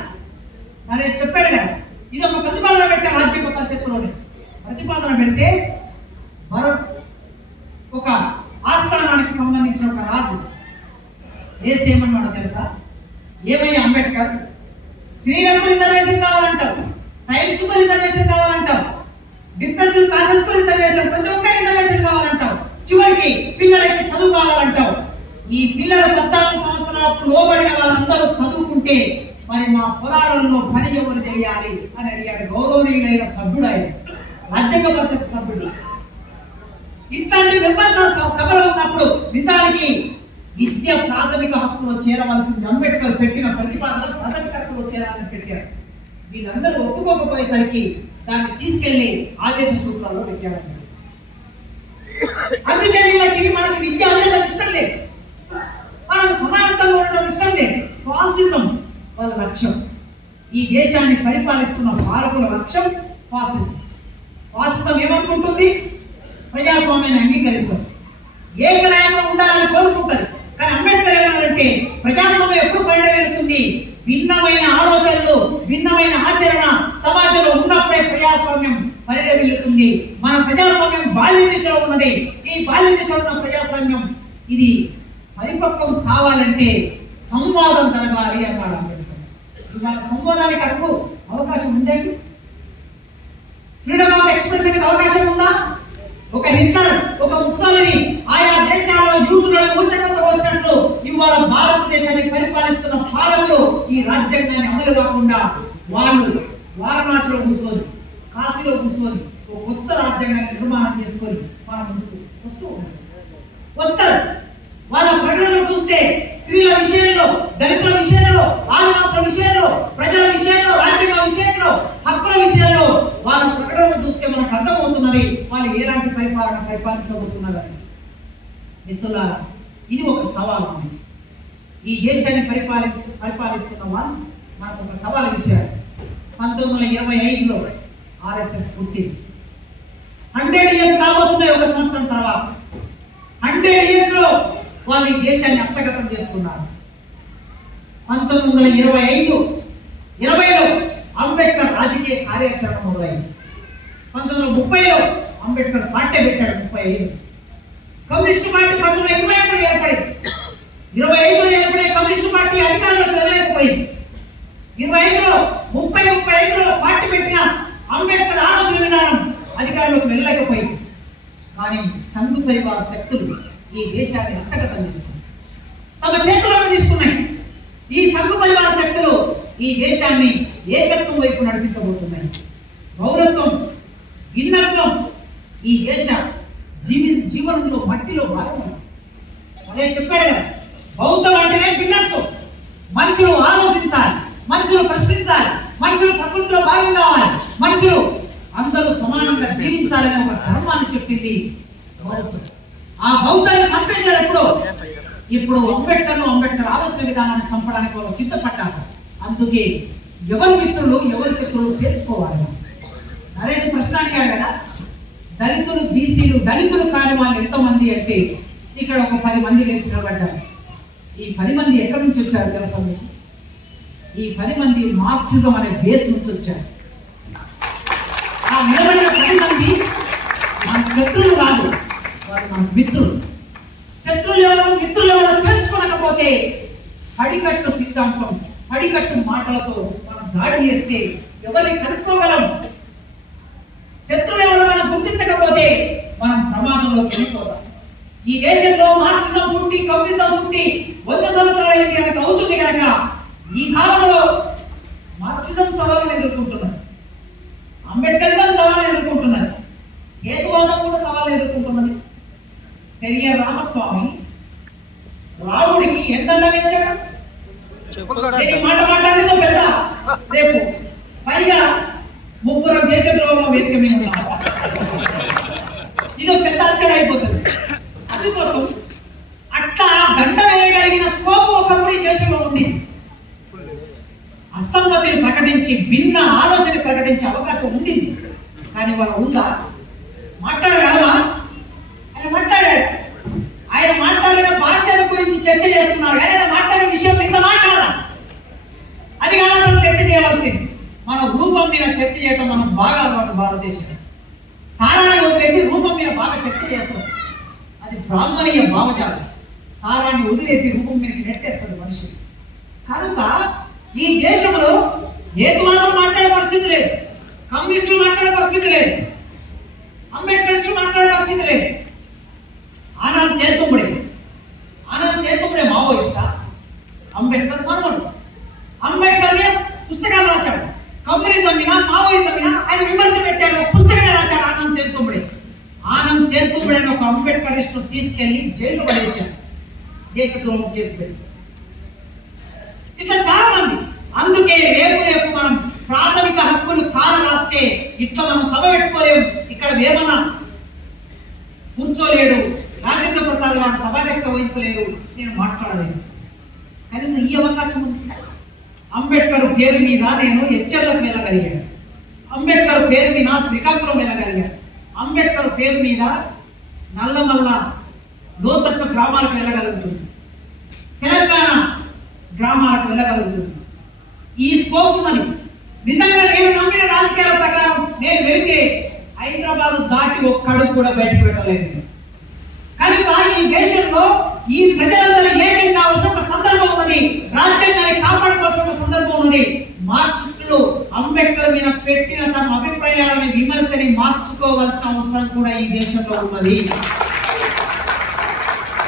నరేష్ చెప్పాడు కదా. ఇది ఒక ప్రతిపాదన పెట్టే రాజ్యాంగ పరిషత్తులోనే ప్రతిపాదన పెడితే ఒక ఆస్థానానికి సంబంధించిన ఒక రాజు ఏమన్నాడో తెలుసా? ఏమయ్యా అంబేద్కర్, స్త్రీలకు రిజర్వేషన్ కావాలంటావు, టైమ్స్కు రిజర్వేషన్ కావాలంటావు, డిఫరెన్షియల్ క్లాసెస్కు రిజర్వేషన్, ప్రతి ఒక్క రిజర్వేషన్ కావాలంటావు, చివరికి పిల్లలకి చదువు కావాలంటావు. ఈ పిల్లలు 14 సంవత్సరాలకు లోబడిన వాళ్ళందరూ చదువుకుంటే మరి మా పొలాలలో పని ఎవరు చేయాలి అని అడిగాడు. గౌరవనీయులైన సభ్యుడు ఆయన, రాజ్యాంగ పరిషత్ సభ్యుడు. ఇట్లాంటి విమర్శ సభలో ఉన్నప్పుడు నిజానికి విద్య ప్రాథమిక హక్కులో చేరవలసింది. అంబేద్కర్ పెట్టిన ప్రతిపాదన ప్రాథమిక హక్కులో చేరాలని పెట్టాడు. వీళ్ళందరూ ఒప్పుకోకపోయేసరికి దాన్ని తీసుకెళ్లి ఆదేశ సూత్రాల్లో పెట్టాడు. అందుకే వీళ్ళకి మనకి విద్య అందడం ఇష్టం లేదు, మనం సమానత్వంగా ఉండడం ఇష్టం లేదు. ఫాసిజం వాళ్ళ లక్ష్యం. ఈ దేశాన్ని పరిపాలిస్తున్న పాలకుల లక్ష్యం ఫాసిజం. ఫాసిజం ఏమనుకుంటుంది? ప్రజాస్వామ్యాన్ని అంగీకరించదు, ఏకనాయంగా ఉండాలని కోరుకుంటుంది. కానీ అంబేద్కర్ ఏమన్నారంటే ప్రజాస్వామ్యం ఎప్పుడు పరిణమిస్తుంది? భిన్నమైన ఆలోచనలు, భిన్నమైన ఆచరణ సమాజంలో ఉన్నప్పుడే ప్రజాస్వామ్యం పరిణమిల్లుతుంది. మన ప్రజాస్వామ్యం బాల్య దిశలో ఉన్నది. ఈ బాల్య దిశలో ఉన్న ప్రజాస్వామ్యం ఇది పరిపక్వం కావాలంటే సంవాదం జరగాలి అన్నాడు అంబేద్కర్. ఇవాళ సంవాదానికి హక్కు అవకాశం ఉందండి? ఫ్రీడమ్ ఆఫ్ ఎక్స్ప్రెషన్ అవకాశం ఉందా? ఒక హిట్లర్, ఒక ముస్సోలిని ఆయా దేశాల్లో యూదులను ఊచకంతో వచ్చినట్లు ఇవాళ భారతదేశాన్ని పరిపాలిస్తున్న పాలకులు ఈ రాజ్యాంగాన్ని అమలు కాకుండా వాళ్ళు వారణాసిలో కూర్చొని, కాశీలో కూర్చొని ఒక కొత్త రాజ్యాంగాన్ని నిర్మాణం చేసుకొని మన ముందుకు వస్తారు. వాళ్ళ ప్రకటనలు చూస్తే స్త్రీల విషయంలో, దళితుల విషయంలో, ఆదివాసుల విషయంలో, ప్రజల విషయంలో, రాజ్యాంగ విషయంలో, హక్కుల విషయంలో వాళ్ళ ప్రకటనలు చూస్తే మనకు అర్థమవుతున్నది వాళ్ళు ఎలాంటి పరిపాలించబోతున్నారని. మిత్రులారా, ఇది ఒక సవాలు. మనకి ఈ దేశాన్ని పరిపాలిస్తున్న వాళ్ళు మనకు ఒక సవాలు విషయాలు. 1925లో ఆర్ఎస్ఎస్ పుట్టింది. 100 ఇయర్స్ కాబోతున్నాయి ఒక సంవత్సరం తర్వాత. 100 ఇయర్స్ లో వాళ్ళు ఈ దేశాన్ని హస్తగతం చేసుకున్నారు. 1920లో అంబేద్కర్ రాజకీయ కార్యాచరణ మొదలైంది. 1930లో అంబేద్కర్ పార్టీ పెట్టాడు. 35 కమ్యూనిస్ట్ పార్టీ 1925లో ఏర్పడింది. 25లో ఏర్పడే కమ్యూనిస్ట్ పార్టీ అధికారంలోకి వెళ్ళలేకపోయింది. 25లో 35లో పార్టీ పెట్టిన అంబేద్కర్ ఆలోచన విధానం అధికారంలోకి వెళ్ళలేకపోయింది. కానీ సంఘ పరివార శక్తులు ఈ దేశాన్ని హస్తగతం చేస్తుంది. తమ చేతుల్లోకి తీసుకున్నాయి. ఈ సంఘ పరివార శక్తులు ఈ దేశాన్ని ఏకత్వం వైపు నడిపించబోతున్నాయి. పౌరత్వం, భిన్నత్వం ఈ దేశ జీవనంలో మట్టిలో భాగం. అదే చెప్పాడు కదా, బౌద్ధం అంటేనే భిన్నత్వం. మనుషులు ఆలోచించాలి, మనుషులు ప్రశ్నించాలి, మనుషులు ప్రకృతిలో భాగం కావాలి, మనుషులు అందరూ సమానంగా జీవించాలని ఒక ధర్మాన్ని చెప్పింది బౌద్ధం. ఆ బౌద్ధాన్ని చంపేశారు. ఇప్పుడు అంబేద్కర్ ఆలోచన విధానాన్ని చంపడానికి వాళ్ళు సిద్ధపడ్డారు. అందుకే ఎవరి మిత్రులు ఎవరి శత్రువులు తెలుసుకోవాలి. నరేష్ ప్రశ్న అడిగాడు కదా, దళితులు బీసీలు దళితులు కాని వాళ్ళు ఎంతమంది అంటే ఇక్కడ ఒక 10 మంది వేసి నిలబడ్డారు. ఈ 10 మంది ఎక్కడి నుంచి వచ్చారు తెలుసా మీకు? ఈ 10 మంది మార్క్సిజం అనే బేస్ నుంచి వచ్చారు. ఆ నిలబడిన 10 మంది మన శత్రువులు కాదు, వారు మన మిత్రులు. శత్రువులు ఎవరో మిత్రులు ఎవరో తెలుసుకోలేకపోతే పడికట్టు సిద్ధాంతం, పడికట్టు మాటలతో మనం దాడి చేస్తే ఎవరిని కనుక్కోగలం? శత్రువు ఎవరో మనం గుర్తించకపోతే మనం ప్రమాదంలోకి వెళ్ళిపోతాం. ఈ దేశంలో మార్క్సిజం పుట్టి కమ్యూనిజం పుట్టి 100 సంవత్సరాలైంది కనుక అవుతుంది కనుక ఈ కాలంలో మార్క్సిజం సవాళ్ళను ఎదుర్కొంటున్నారు, అంబేద్కరిజం సవాళ్ళను ఎదుర్కొంటున్నారు, హేతువాదం కూడా సవాళ్ళు ఎదుర్కొంటున్నది. పెరియార్ రామస్వామి రాముడికి ఎంతండ వేశాడు? మాట మాట్లాడేదో పెద్ద రేపు పైగా 3 దేశద్రోహంలో వేదిక మీద ఇది పెద్ద అక్కడ అయిపోతుంది. అందుకోసం అట్లా దండ వేయగలిగిన స్కోప్ ఒకప్పుడు ఈ దేశంలో ఉంది. అసమ్మతిని ప్రకటించి భిన్న ఆలోచన ప్రకటించే అవకాశం ఉంది. కానీ వాళ్ళు ఉందా? మాట్లాడగలమా? ఆయన మాట్లాడాడు. ఆయన మాట్లాడిన భాషల గురించి చర్చ చేస్తున్నారు కానీ ఆయన మాట్లాడే విషయం నిజమా కాదా? అది కాదు అసలు చర్చ చేయవలసింది. మన రూపం మీద చర్చ చేయటం మనం బాగా అలవాటు భారతదేశం. సారాన్ని వదిలేసి రూపం మీద బాగా చర్చ చేస్తాం. అది బ్రాహ్మణీయ భావజాలం. సారాన్ని వదిలేసి రూపం మీదకి నెట్టేస్తుంది మనిషి. కనుక ఈ దేశంలో హేతువాదం మాట్లాడే పరిస్థితి లేదు, కమ్యూనిస్టులు మాట్లాడే పరిస్థితి లేదు, అంబేద్కరిస్టులు మాట్లాడే పరిస్థితి లేదు. ఆనంద్ తేల్తుంబడే మావోయిస్ట, అంబేద్కర్ మనవడు. అంబేద్కర్ పుస్తకాలు రాశాడు. కమ్యూనిజం మీద మావోయిజం మీద ఆయన విమర్శ పెట్టాడు, పుస్తకాలు రాశాడు. ఆనంద్ తేల్తుంబడే ఒక అంబేద్కరిస్టు తీసుకెళ్లి జైలు పడేశాడు, దేశద్రోహం కేసు పెట్టి. ఇట్లా చాలా మంది. అందుకే రేపు మనం ప్రాథమిక హక్కులు రాస్తే ఇట్లా మనం సభ పెట్టుకోలేము. ఇక్కడ వేమన కూర్చోలేడు, రాజేంద్ర ప్రసాద్ గారు సభాధ్యక్ష వహించలేరు, నేను మాట్లాడలేను. కనీసం ఈ అవకాశం ఉంది. అంబేద్కర్ పేరు మీద నేను హెచ్చర్లకు వెళ్ళగలిగాను, అంబేద్కర్ పేరు మీద శ్రీకాకుళం వెళ్ళగలిగాను, అంబేద్కర్ పేరు మీద నల్లమల్ల లోతట్టు గ్రామాలకు వెళ్ళగలుగుతుంది, తెలంగాణ గ్రామాలకు వెళ్ళగలుగుతుంది. ఈ స్కోప్ ఉన్నది. నిజంగా నేను నమ్మిన రాజకీయాల ప్రకారం నేను వెళితే హైదరాబాద్ దాటి ఒక్కడు కూడా బయటకు పెట్టలేదు. కనుక ఈ దేశంలో ఈ ప్రజలందరూ ఏకం కావాల్సిన ఒక సందర్భం ఉన్నది, రాజ్యాంగాన్ని కాపాడుకోవాల్సిన ఒక సందర్భం ఉన్నది. మార్క్సిస్టులు అంబేద్కర్ మీద పెట్టిన తమ అభిప్రాయాలని విమర్శని మార్చుకోవాల్సిన అవసరం కూడా ఈ దేశంలో ఉన్నది.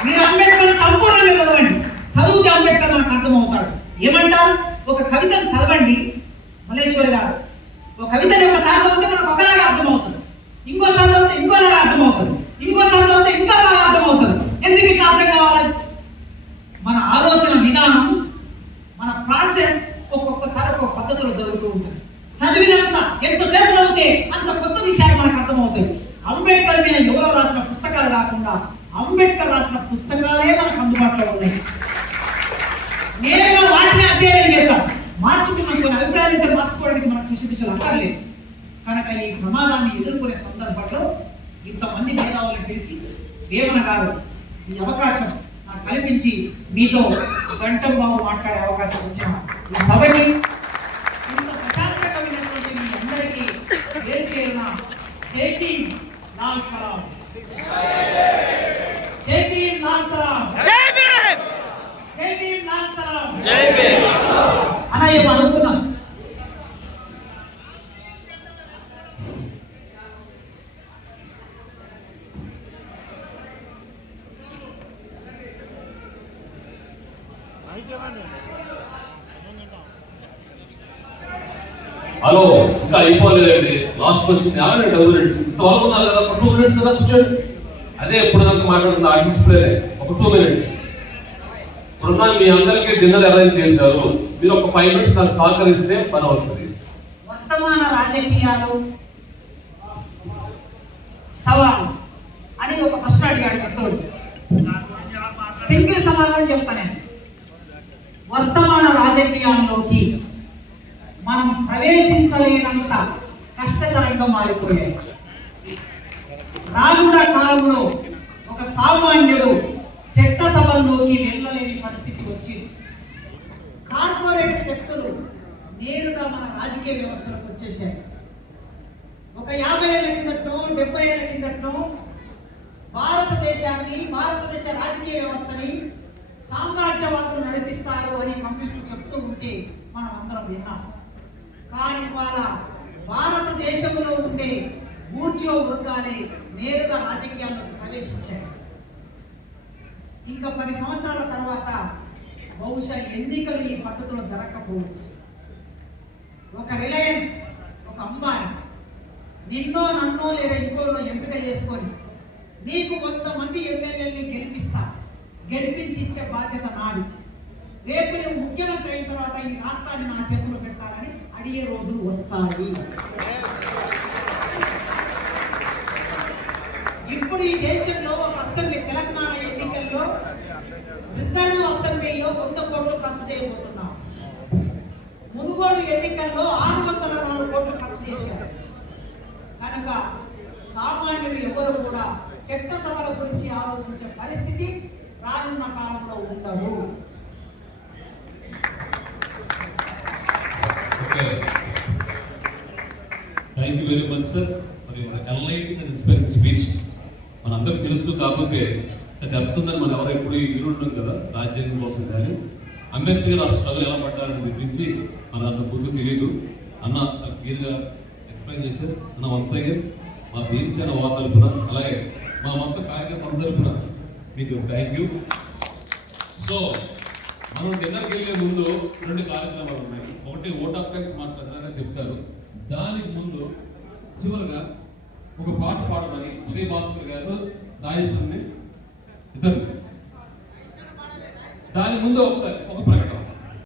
మీరు అంబేద్కర్ సంపూర్ణంగా చదవండి, చదివితే అంబేద్కర్ మనకు అర్థమవుతాడు. ఏమంటారు? ఒక కవితను చదవండి మల్లేశ్వరి గారు, ఒక కవితని ఒకసారి చదివితే మనకు ఒకలాగా అర్థమవుతుంది, ఇంకోసారి చదివితే ఇంకోలాగా అర్థమవుతుంది, ఇంకోసారి చదివితే ఇంకా బాగా అర్థమవుతుంది. ఎందుకు ఇట్లా అర్థం కావాలి? మన ఆలోచన విధానం, మన ప్రాసెస్ ఒక్కొక్కసారి ఒక్కొక్క పద్ధతిలో జరుగుతూ ఉంటుంది. చదివినంత ఎంతసేపు చదివితే అంత కొత్త విషయాలు మనకు అర్థమవుతాయి. అంబేద్కర్ మీద ఎవరో రాసిన పుస్తకాలు కాకుండా అంబేద్కర్ రాసిన పుస్తకాలే మనకు అందుబాటులో ఉన్నాయి. నేరుగా వాటిని అధ్యయనం చేద్దాం. మార్చుకున్న కొన్ని అభిప్రాయాలు ఉంటే మార్చుకోవడానికి మనకు శిశుపిశలు అక్కర్లేదు. కనుక ఈ ప్రమాదాన్ని ఎదుర్కొనే సందర్భంలో ఇంతమంది మేధావులను పిలిచి వేమన గారు ఈ అవకాశం నాకు కల్పించి మీతో గంటం బాబు మాట్లాడే అవకాశం ఇచ్చిన ఈ సభకి ఇంత ప్రశాంతంగా విన్నటువంటి మీ అందరికీ పేరు పేరున జై భీమ్, లాల్ సలాం. జై భీమ్, లాల్ సలాం. జై భీమ్, లాల్ సలాం. అన్న ఏమో అడుగుతున్నాను. హలో, ఇంకా అయిపోలేదండి, లాస్ట్ వచ్చింది. ఆగండి 2 minutes. ఇంతవరకు ఉన్నారు కదా, ఒక 2 minutes కదా, కూర్చోండి. అదే ఎప్పుడు దాకా మాట్లాడుతుంది ఆ డిస్ప్లేనే, ఒక 2 minutes. ఇప్పుడున్న మీ అందరికీ డిన్నర్ అరేంజ్ చేశారు, మీరు ఒక 5 minutes నాకు సహకరిస్తే పని అవుతుంది. వర్తమాన రాజకీయాలు సవాలు అని ఒక ప్రశ్న అడిగాడు పెద్దోడు. సింగిల్ సమాధానం చెప్తాను. వర్తమాన రాజకీయాల్లోకి మనం ప్రవేశించలేనంత కష్టతరంగా మారిపోయాయి. రానున్న కాలంలో ఒక సామాన్యుడు చట్టసభల్లోకి వెళ్ళలేని పరిస్థితి వచ్చింది. కార్పొరేట్ శక్తులు నేరుగా మన రాజకీయ వ్యవస్థలకు వచ్చేసాయి. ఒక 50 ఏళ్ల కిందటో 70 ఏళ్ల కిందటో భారతదేశ రాజకీయ వ్యవస్థని సామ్రాజ్యవాదులు నడిపిస్తారు అని కమ్యూనిస్టులు చెప్తూ ఉంటే మనం అందరం విన్నాం. కానీ వాళ్ళ భారతదేశంలో ఉండే బూర్జువా వర్గాలే నేరుగా రాజకీయాల్లోకి ప్రవేశించాయి. ఇంకా 10 సంవత్సరాల తర్వాత బహుశా ఎన్నికలు ఈ పద్ధతిలో జరగకపోవచ్చు. ఒక రిలయన్స్, ఒక అంబానీ నిన్నో నన్నో లేదా ఇంకోలో ఎంపిక చేసుకొని నీకు కొంతమంది ఎమ్మెల్యేలని గెలిపించి ఇచ్చే బాధ్యత నాది. రేపు నువ్వు ముఖ్యమంత్రి అయిన తర్వాత ఈ రాష్ట్రాన్ని నా చేతిలో పెట్టాలని అడిగే రోజులు వస్తాయి. ఇప్పుడు ఈ దేశంలో ఒక అసెంబ్లీ, తెలంగాణ ఎన్నికల్లో రిజర్వ్ అసెంబ్లీలో 100 కోట్లు ఖర్చు చేయబోతున్నాం. మునుగోడు ఎన్నికల్లో 604 కోట్లు ఖర్చు చేశారు. కనుక సామాన్యుడు ఎవరు కూడా చట్టసభల గురించి ఆలోచించే పరిస్థితి రానున్న కాలంలో ఉండదు. Thank you very much sir. మరి ఎన్లైటింగ్ అండ్ ఇన్స్పైరింగ్ స్పీచ్ మనందరికీ తెలుసు, కాకపోతే డెప్త్ ఉందని మనం ఎవరు ఎప్పుడు ఈరుంటాం కదా రాజ్యాంగం కోసం. కానీ అంబేద్కర్ ఆ స్ట్రగుల్ ఎలా పడ్డారని గురించి మన అంత పూర్తిగా తెలియదు. అన్న క్లియర్గా ఎక్స్ప్లెయిన్ చేశారు. అన్న వన్స్ అగైన్ మా భీమసేన వార్ తరపున, అలాగే మా మొత్తం కార్యక్రమం తరపున మీకు థ్యాంక్ యూ. సో మనం డిన్నర్కి వెళ్ళే ముందు 2 కార్యక్రమాలు ఉన్నాయి. ఒకటి ఓట్ ఆఫ్ థ్యాంక్స్ మాట్లాడాలని చెప్తారు. దానికి ముందు చివరిగా ఒక పాట పాడమని ఉదయ భాస్కర్ గారు రాజేశ్వరిని ఇద్దరు. దాని ముందు ఒకసారి ఒక ప్రకటన.